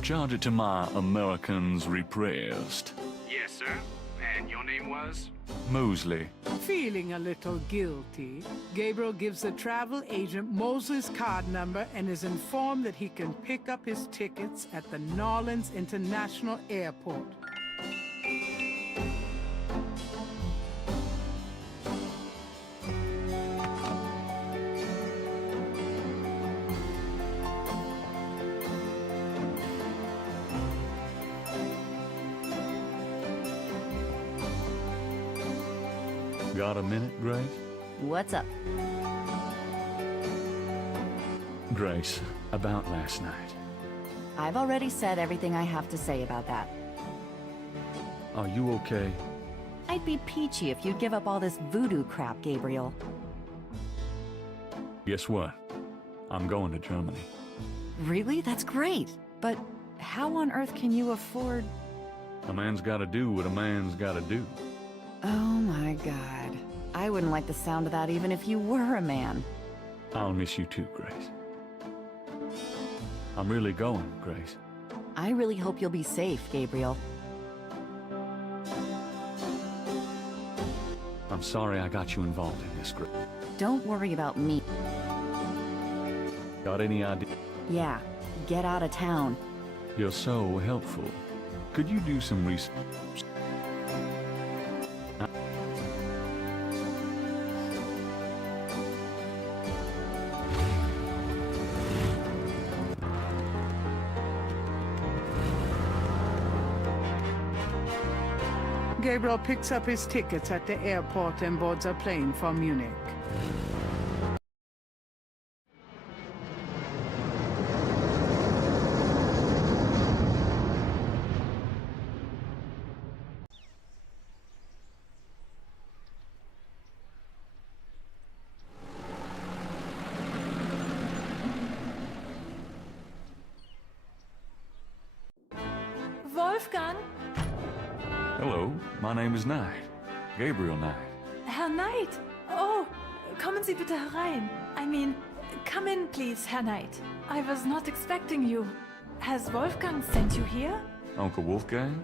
Charge it to my Americans repressed. Yes, sir. And your name was? Mosley. Feeling a little guilty, Gabriel gives the travel agent Mosley's card number and is informed that he can pick up his tickets at the Nolens International Airport. Got a minute, Grace? What's up? Grace, about last night. I've already said everything I have to say about that. Are you okay? I'd be peachy if you'd give up all this voodoo crap, Gabriel. Guess what? I'm going to Germany. Really? That's great. But how on earth can you afford... A man's gotta do what a man's gotta do. Oh my god. I wouldn't like the sound of that even if you were a man. I'll miss you too, Grace. I'm really going, Grace. I really hope you'll be safe, Gabriel. I'm sorry I got you involved in this, Grace. Don't worry about me. Got any idea? Yeah, get out of town. You're so helpful. Could you do some research? Gabriel picks up his tickets at the airport and boards a plane for Munich. Wolfgang? Hello, my name is Knight. Gabriel Knight. Herr Knight! Oh, kommen Sie bitte herein. I mean, come in please, Herr Knight. I was not expecting you. Has Wolfgang sent you here? Uncle Wolfgang?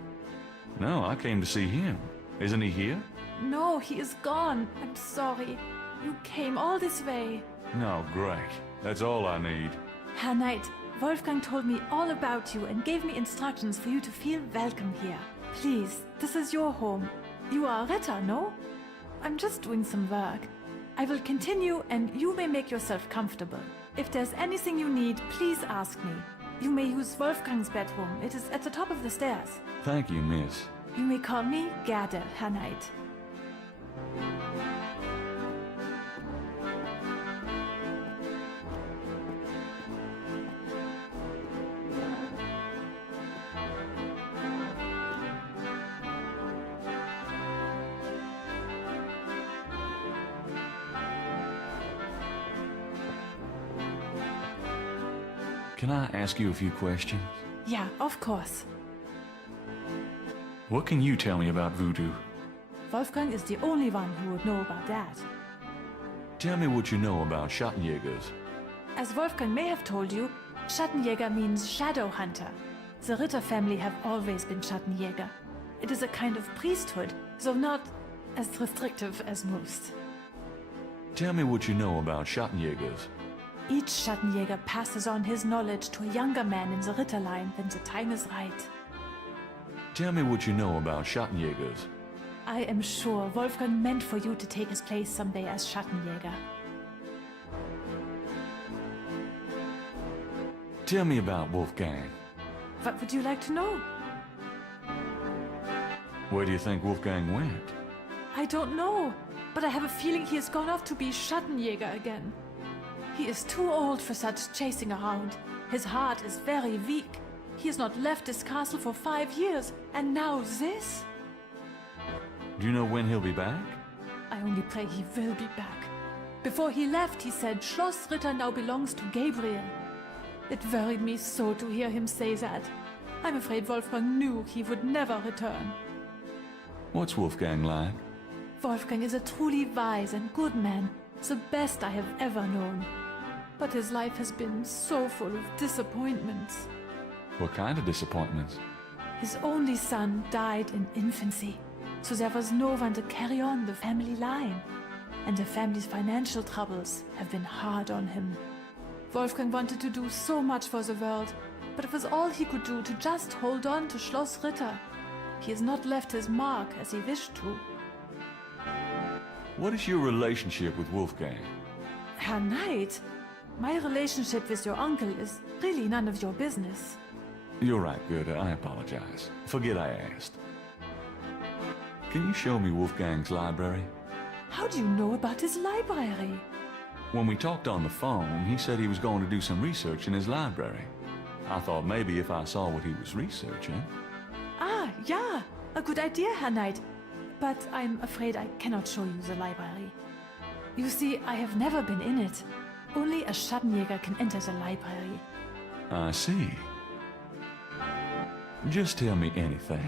No, I came to see him. Isn't he here? No, he is gone. I'm sorry. You came all this way. No, great. That's all I need. Herr Knight, Wolfgang told me all about you and gave me instructions for you to feel welcome here. Please, this is your home. You are a Ritter, no? I'm just doing some work. I will continue and you may make yourself comfortable. If there's anything you need, please ask me. You may use Wolfgang's bedroom. It is at the top of the stairs. Thank you, miss. You may call me Gerda, Herr Knight. Can I ask you a few questions? Yeah, of course. What can you tell me about voodoo? Wolfgang is the only one who would know about that. Tell me what you know about Schattenjägers. As Wolfgang may have told you, Schattenjäger means shadow hunter. The Ritter family have always been Schattenjäger. It is a kind of priesthood, though not as restrictive as most. Tell me what you know about Schattenjägers. Each Schattenjäger passes on his knowledge to a younger man in the Ritter line when the time is right. Tell me what you know about Schattenjägers. I am sure Wolfgang meant for you to take his place someday as Schattenjäger. Tell me about Wolfgang. What would you like to know? Where do you think Wolfgang went? I don't know, but I have a feeling he has gone off to be Schattenjäger again. He is too old for such chasing around. His heart is very weak. He has not left this castle for 5 years, and now this? Do you know when he'll be back? I only pray he will be back. Before he left, he said Schloss Ritter now belongs to Gabriel. It worried me so to hear him say that. I'm afraid Wolfgang knew he would never return. What's Wolfgang like? Wolfgang is a truly wise and good man, the best I have ever known. But his life has been so full of disappointments. What kind of disappointments? His only son died in infancy, so there was no one to carry on the family line. And the family's financial troubles have been hard on him. Wolfgang wanted to do so much for the world, but it was all he could do to just hold on to Schloss Ritter. He has not left his mark as he wished to. What is your relationship with Wolfgang? Herr Knight, my relationship with your uncle is really none of your business. You're right, Gerda. I apologize. Forget I asked. Can you show me Wolfgang's library? How do you know about his library? When we talked on the phone, he said he was going to do some research in his library. I thought maybe if I saw what he was researching... Ah, yeah, a good idea, Herr Knight. But I'm afraid I cannot show you the library. You see, I have never been in it. Only a Schattenjäger can enter the library. I see. Just tell me anything.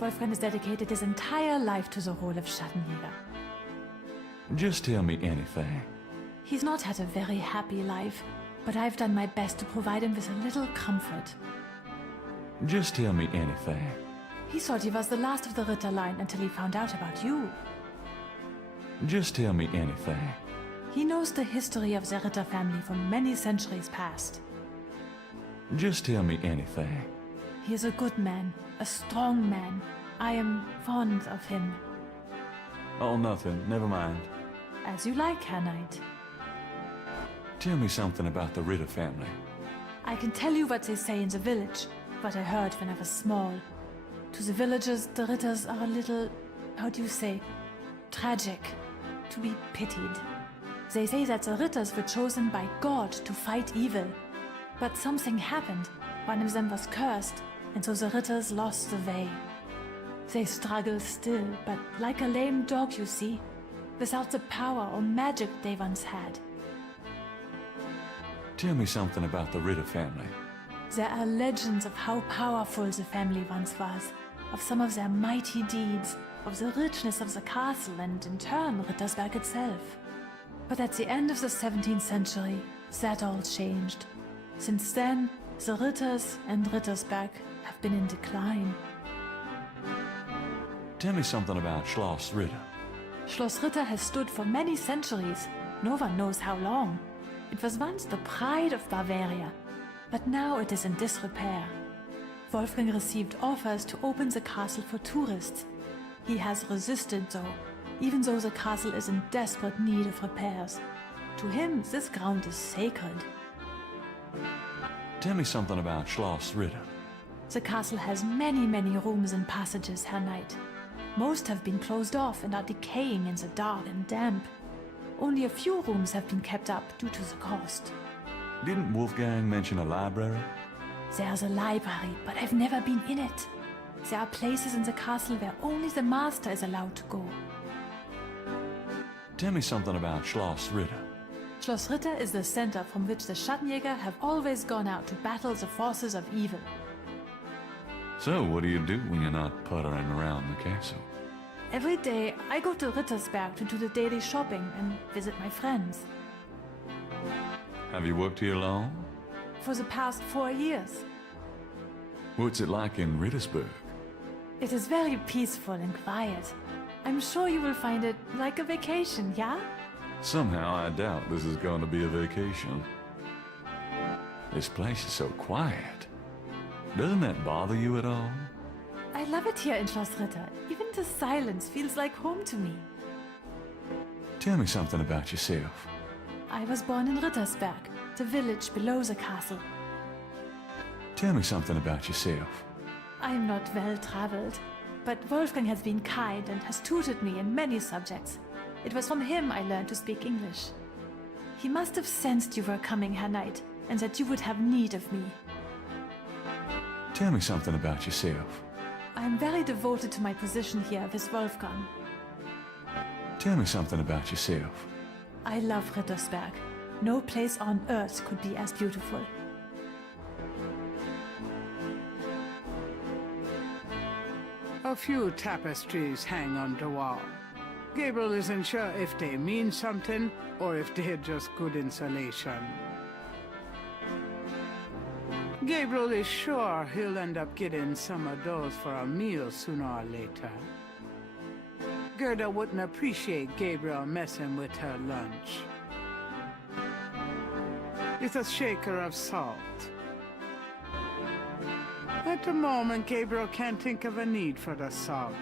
Wolfgang has dedicated his entire life to the role of Schattenjäger. Just tell me anything. He's not had a very happy life. but I've done my best to provide him with a little comfort. Just tell me anything. He thought he was the last of the Ritter line until he found out about you. Just tell me anything. He knows the history of the Ritter family from many centuries past. Just tell me anything. He is a good man, a strong man. I am fond of him. Oh, nothing. Never mind. As you like, Herr Knight. Tell me something about the Ritter family. I can tell you what they say in the village, what I heard when I was small. To the villagers, the Ritters are a little, how do you say, tragic, to be pitied. They say that the Ritters were chosen by God to fight evil. But something happened. One of them was cursed, and so the Ritters lost the way. They struggle still, but like a lame dog, you see, without the power or magic they once had. Tell me something about the Ritter family. There are legends of how powerful the family once was, of some of their mighty deeds, of the richness of the castle and, in turn, Rittersberg itself. But at the end of the 17th century, that all changed. Since then, the Ritters and Rittersberg have been in decline. Tell me something about Schloss Ritter. Schloss Ritter has stood for many centuries. No one knows how long. It was once the pride of Bavaria, but now it is in disrepair. Wolfgang received offers to open the castle for tourists. He has resisted though, even though the castle is in desperate need of repairs. To him, this ground is sacred. Tell me something about Schloss Ritter. The castle has many rooms and passages, Herr Knight. Most have been closed off and are decaying in the dark and damp. Only a few rooms have been kept up due to the cost. Didn't Wolfgang mention a library? There's a library, but I've never been in it. There are places in the castle where only the master is allowed to go. Tell me something about Schloss Ritter. Schloss Ritter is the center from which the Schattenjäger have always gone out to battle the forces of evil. So, what do you do when you're not puttering around the castle? Every day, I go to Rittersberg to do the daily shopping and visit my friends. Have you worked here long? For the past 4 years. What's it like in Rittersberg? It is very peaceful and quiet. I'm sure you will find it like a vacation, yeah? Somehow I doubt this is going to be a vacation. This place is so quiet. Doesn't that bother you at all? I love it here in Schloss Ritter. Even the silence feels like home to me. Tell me something about yourself. I was born in Rittersberg, the village below the castle. Tell me something about yourself. I'm not well traveled, but Wolfgang has been kind and has tutored me in many subjects. It was from him I learned to speak English. He must have sensed you were coming, Herr Knight, and that you would have need of me. Tell me something about yourself. I am very devoted to my position here with Wolfgang. Tell me something about yourself. I love Rittersberg. No place on earth could be as beautiful. A few tapestries hang on the wall. Gabriel isn't sure if they mean something or if they're just good insulation. Gabriel is sure he'll end up getting some of those for a meal sooner or later. Gerda wouldn't appreciate Gabriel messing with her lunch. It's a shaker of salt. At the moment, Gabriel can't think of a need for the salt.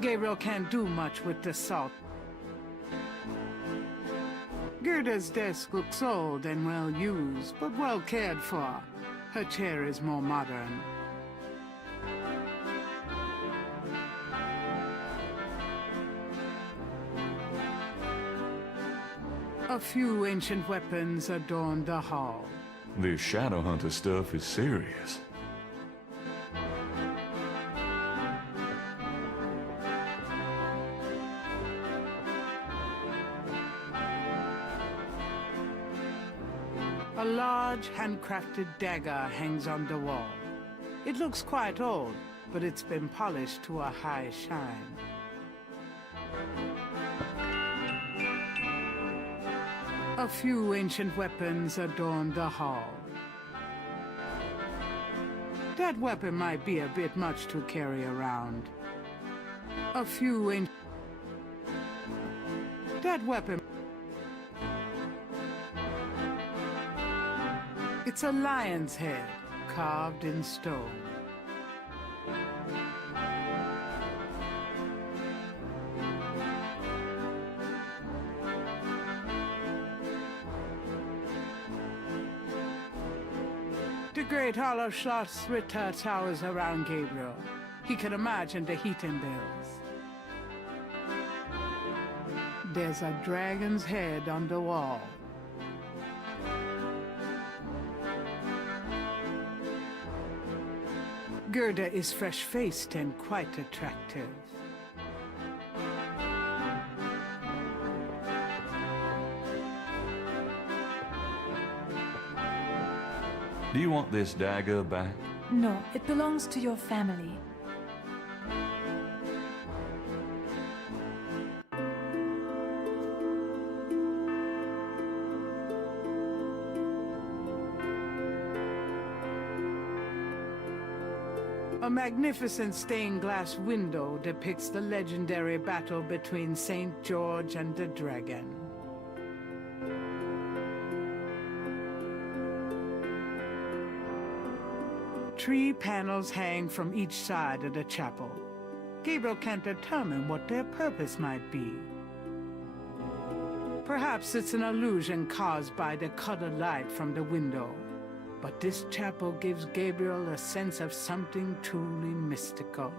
Gabriel can't do much with the salt. Gerda's desk looks old and well used, but well cared for. Her chair is more modern. A few ancient weapons adorn the hall. This Shadowhunter stuff is serious. A large handcrafted dagger hangs on the wall. It looks quite old, but it's been polished to a high shine. A few ancient weapons adorn the hall. That weapon might be a bit much to carry around. A few ancient... That weapon... It's a lion's head, carved in stone. The great hollow Schloss Ritter towers around Gabriel. He can imagine the heating bills. There's a dragon's head on the wall. Gerda is fresh-faced and quite attractive. Do you want this dagger back? No, it belongs to your family. A magnificent stained glass window depicts the legendary battle between St. George and the dragon. Three panels hang from each side of the chapel. Gabriel can't determine what their purpose might be. Perhaps it's an illusion caused by the colored light from the window. But this chapel gives Gabriel a sense of something truly mystical.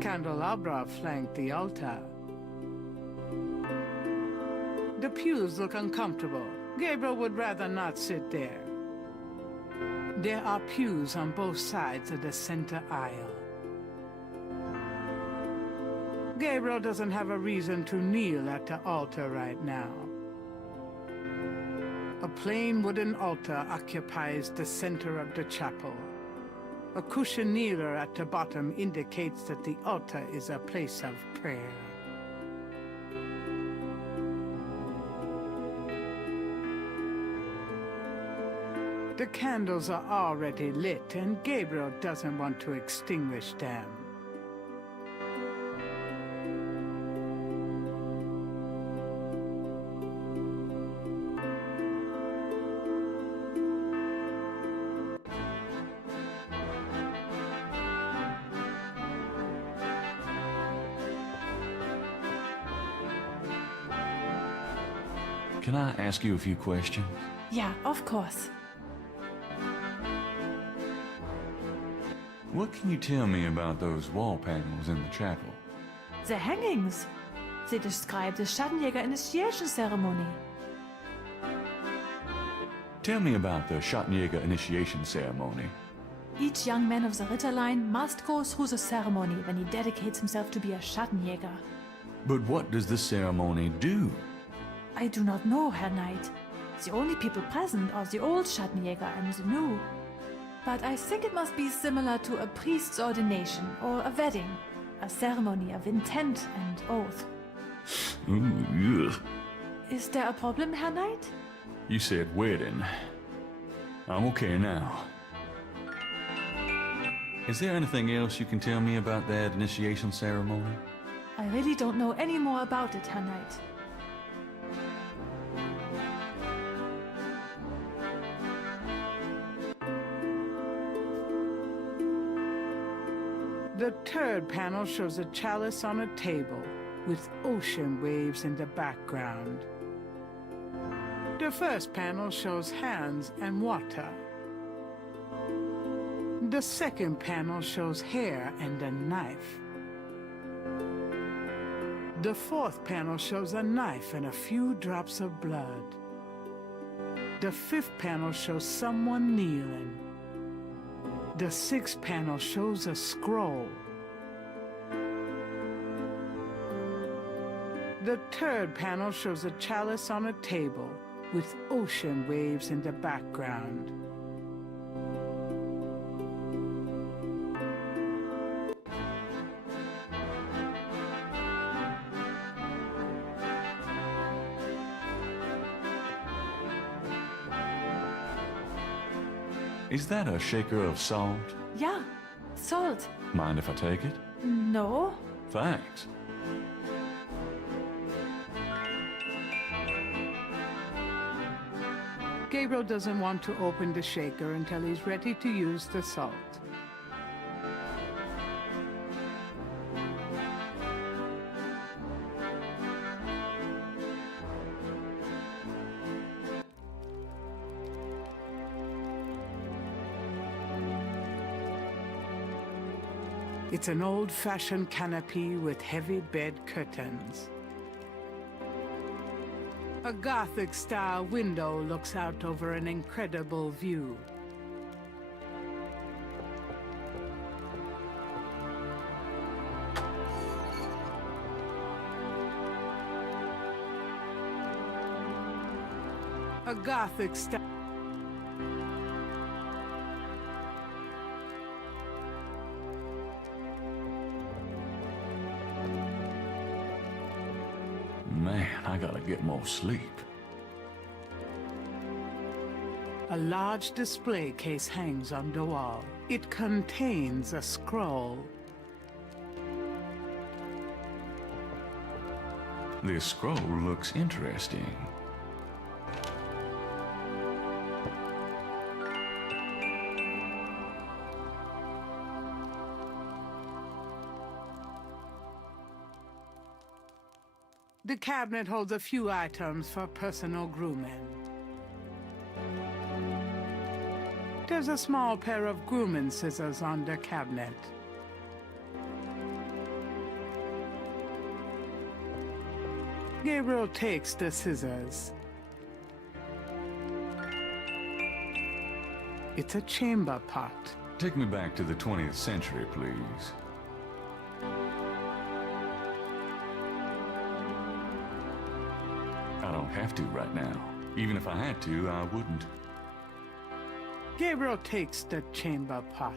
Candelabra flank the altar. The pews look uncomfortable. Gabriel would rather not sit there. There are pews on both sides of the center aisle. Gabriel doesn't have a reason to kneel at the altar right now. A plain wooden altar occupies the center of the chapel. A cushioned kneeler at the bottom indicates that the altar is a place of prayer. The candles are already lit, and Gabriel doesn't want to extinguish them. Can I ask you a few questions? Yeah, of course. What can you tell me about those wall panels in the chapel? The hangings. They describe the Schattenjäger initiation ceremony. Tell me about the Schattenjäger initiation ceremony. Each young man of the Ritter line must go through the ceremony when he dedicates himself to be a Schattenjäger. But what does this ceremony do? I do not know, Herr Knight. The only people present are the old Schattenjäger and the new. But I think it must be similar to a priest's ordination or a wedding, a ceremony of intent and oath. Ooh, ugh. Is there a problem, Herr Knight? You said wedding. I'm okay now. Is there anything else you can tell me about that initiation ceremony? I really don't know any more about it, Herr Knight. The third panel shows a chalice on a table with ocean waves in the background. The first panel shows hands and water. The second panel shows hair and a knife. The fourth panel shows a knife and a few drops of blood. The fifth panel shows someone kneeling. The sixth panel shows a scroll. The third panel shows a chalice on a table with ocean waves in the background. Is that a shaker of salt? Yeah, salt. Mind if I take it? No. Thanks. Gabriel doesn't want to open the shaker until he's ready to use the salt. It's an old-fashioned canopy with heavy bed curtains. A Gothic-style window looks out over an incredible view. A Gothic-style... Man, I gotta get more sleep. A large display case hangs on the wall. It contains a scroll. This scroll looks interesting. The cabinet holds a few items for personal grooming. There's a small pair of grooming scissors on the cabinet. Gabriel takes the scissors. It's a chamber pot. Take me back to the 20th century, please. I don't have to right now. Even if I had to, I wouldn't. Gabriel takes the chamber pot.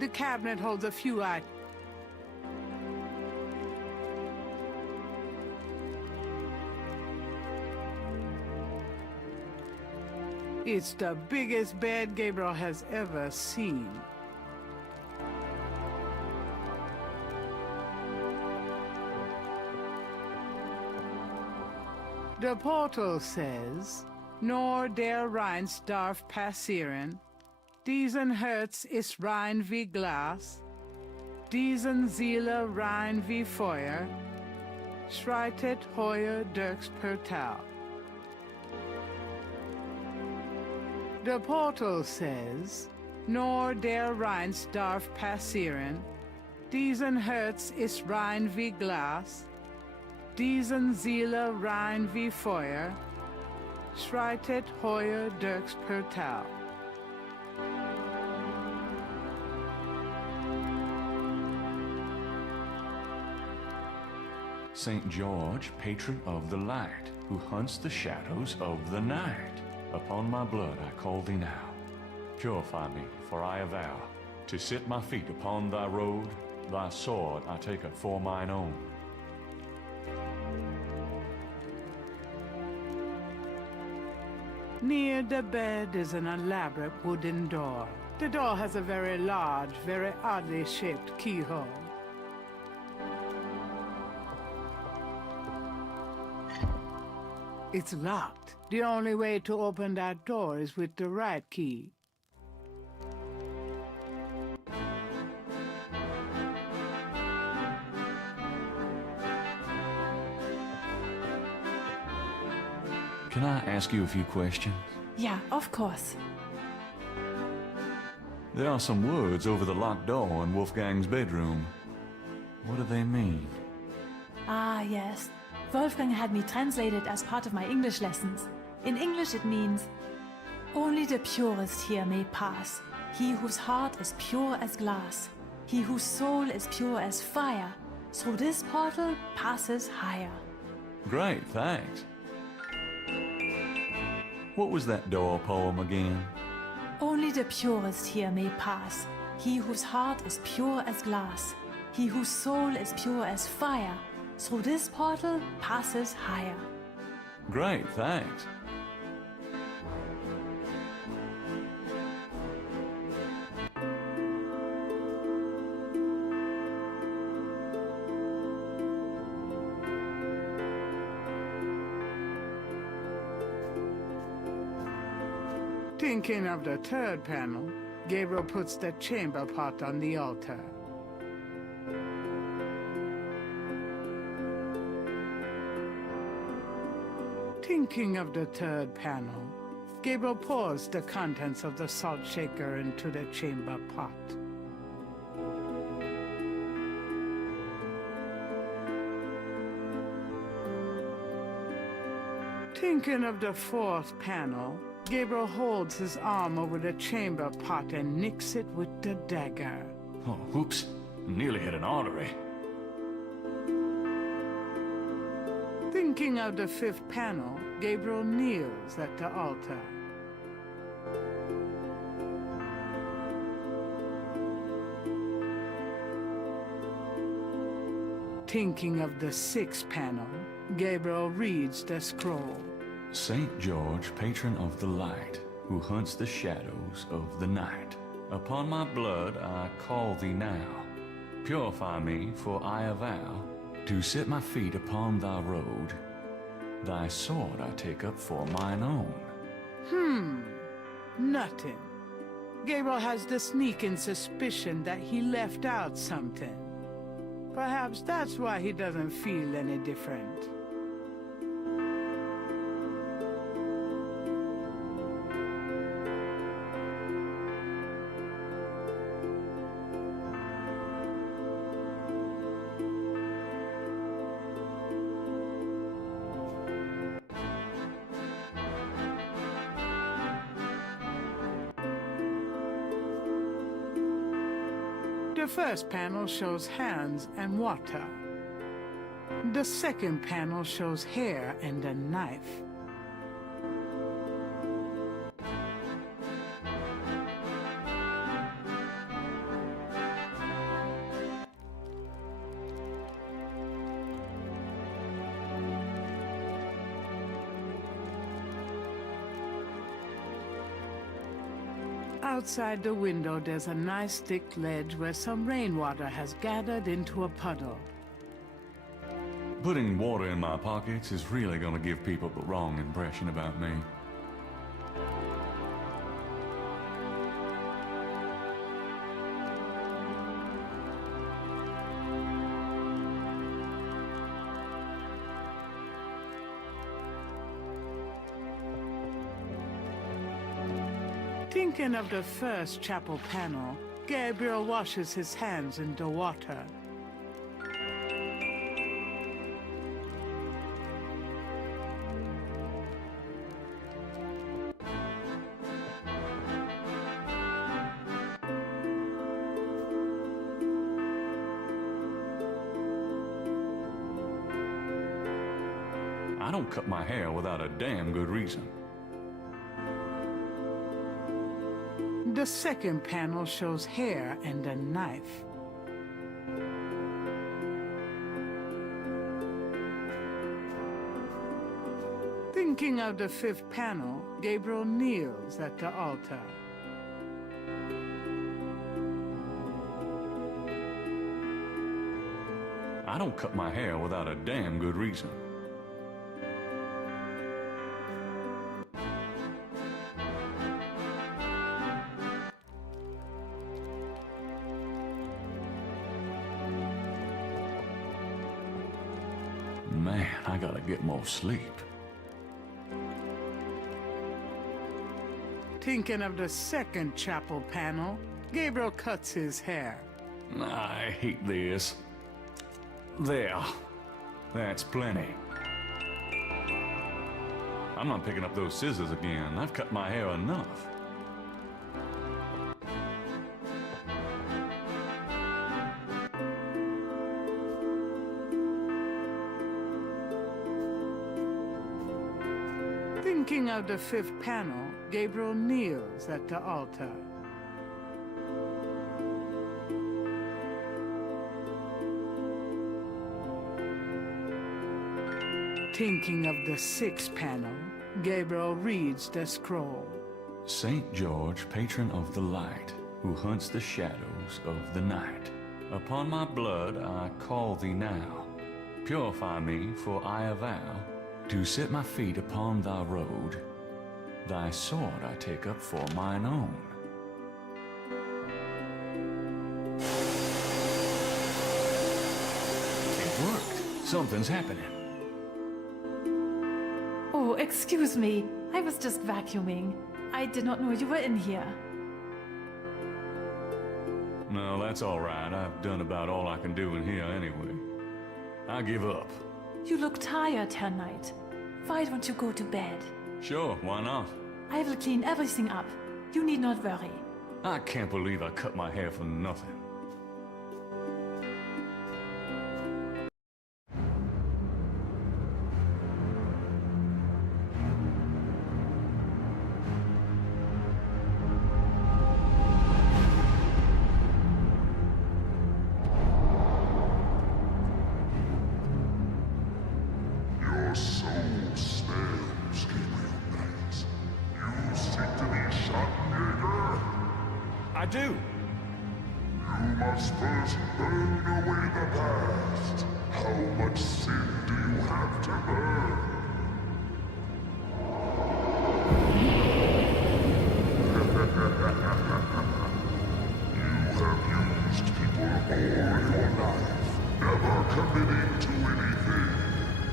The cabinet holds a few items. It's the biggest bed Gabriel has ever seen. The portal says, Nor der Rheins darf passieren, diesen Herz ist rein wie Glas, diesen Seele rein wie Feuer, schreitet heuer durchs Portal. The portal says, Nor der Rheins darf passieren, diesen Herz ist rein wie Glas, diesen Seele rein wie Feuer, schreitet heuer durchs Portal. St. George, patron of the light, who hunts the shadows of the night. Upon my blood I call thee now. Purify me, for I avow to sit my feet upon thy road. Thy sword I take it for mine own. Near the bed is an elaborate wooden door. The door has a very large, very oddly shaped keyhole. It's locked. The only way to open that door is with the right key. Can I ask you a few questions? Yeah, of course. There are some words over the locked door in Wolfgang's bedroom. What do they mean? Ah, yes. Wolfgang had me translated as part of my English lessons. In English it means, only the purest here may pass, he whose heart is pure as glass, he whose soul is pure as fire, through this portal passes higher. Great, thanks. What was that door poem again? Only the purest here may pass, he whose heart is pure as glass, he whose soul is pure as fire, through this portal passes higher. Great, thanks. Thinking of the third panel, Gabriel puts the chamber pot on the altar. Thinking of the third panel, Gabriel pours the contents of the salt shaker into the chamber pot. Thinking of the fourth panel, Gabriel holds his arm over the chamber pot and nicks it with the dagger. Oh, oops. Nearly hit an artery. Thinking of the fifth panel, Gabriel kneels at the altar. Thinking of the sixth panel, Gabriel reads the scroll. Saint George, patron of the light, who hunts the shadows of the night. Upon my blood I call thee now. Purify me, for I avow to set my feet upon thy road. Thy sword I take up for mine own. Nothing. Gabriel has the sneaking suspicion that he left out something. Perhaps that's why he doesn't feel any different. The first panel shows hands and water. The second panel shows hair and a knife. Outside the window, there's a nice thick ledge where some rainwater has gathered into a puddle. Putting water in my pockets is really gonna give people the wrong impression about me. Thinking of the first chapel panel, Gabriel washes his hands in the water. I don't cut my hair without a damn good reason. The second panel shows hair and a knife. Thinking of the fifth panel, Gabriel kneels at the altar. I don't cut my hair without a damn good reason. Man, I gotta get more sleep. Thinking of the second chapel panel, Gabriel cuts his hair. I hate this. There. That's plenty. I'm not picking up those scissors again. I've cut my hair enough. Thinking of the fifth panel, Gabriel kneels at the altar. Thinking of the sixth panel, Gabriel reads the scroll. Saint George, patron of the light, who hunts the shadows of the night. Upon my blood I call thee now. Purify me, for I avow to set my feet upon thy road. Thy sword I take up for mine own. It worked. Something's happening. Oh, excuse me. I was just vacuuming. I did not know you were in here. No, that's all right. I've done about all I can do in here anyway. I give up. You look tired, Herr Knight. Why don't you go to bed? Sure, why not? I will clean everything up. You need not worry. I can't believe I cut my hair for nothing. Your soul spells, Gabriel Knight. You seek to be Schattenjäger? I do! You must first burn away the past. How much sin do you have to burn? You have used people all your life, never committing to anything.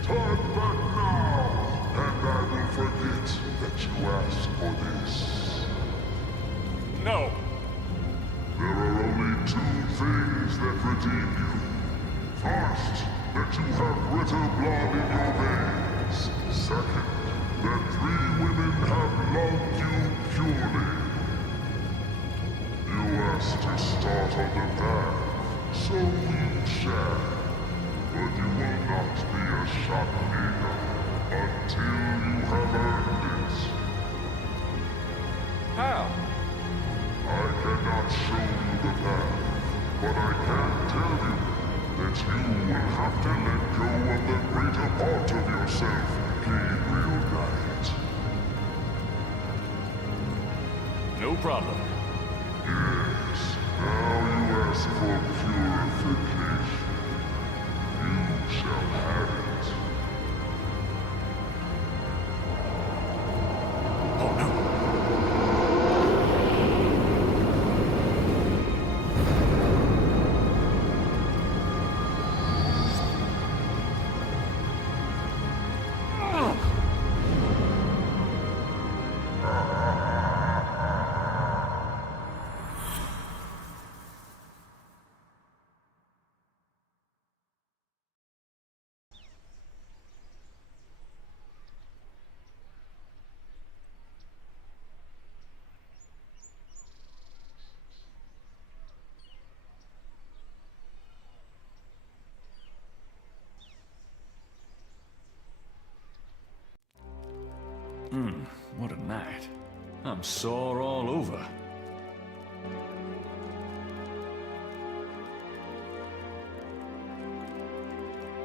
Turn back now, and I will forget that you asked for this. No! There are only two things that redeem you. First, that you have Ritter blood in your veins. Second, that 3 women have loved you purely. You asked to start on the path, so you shall. But you will not be a Schattenjäger until you have earned it. How? I cannot show you the path, but I can tell you that you will have to let go of the greater part of yourself, Gabriel Knight. No problem. Yes, now you ask for purification. You shall have it. Oh no! What a night. I'm sore all over.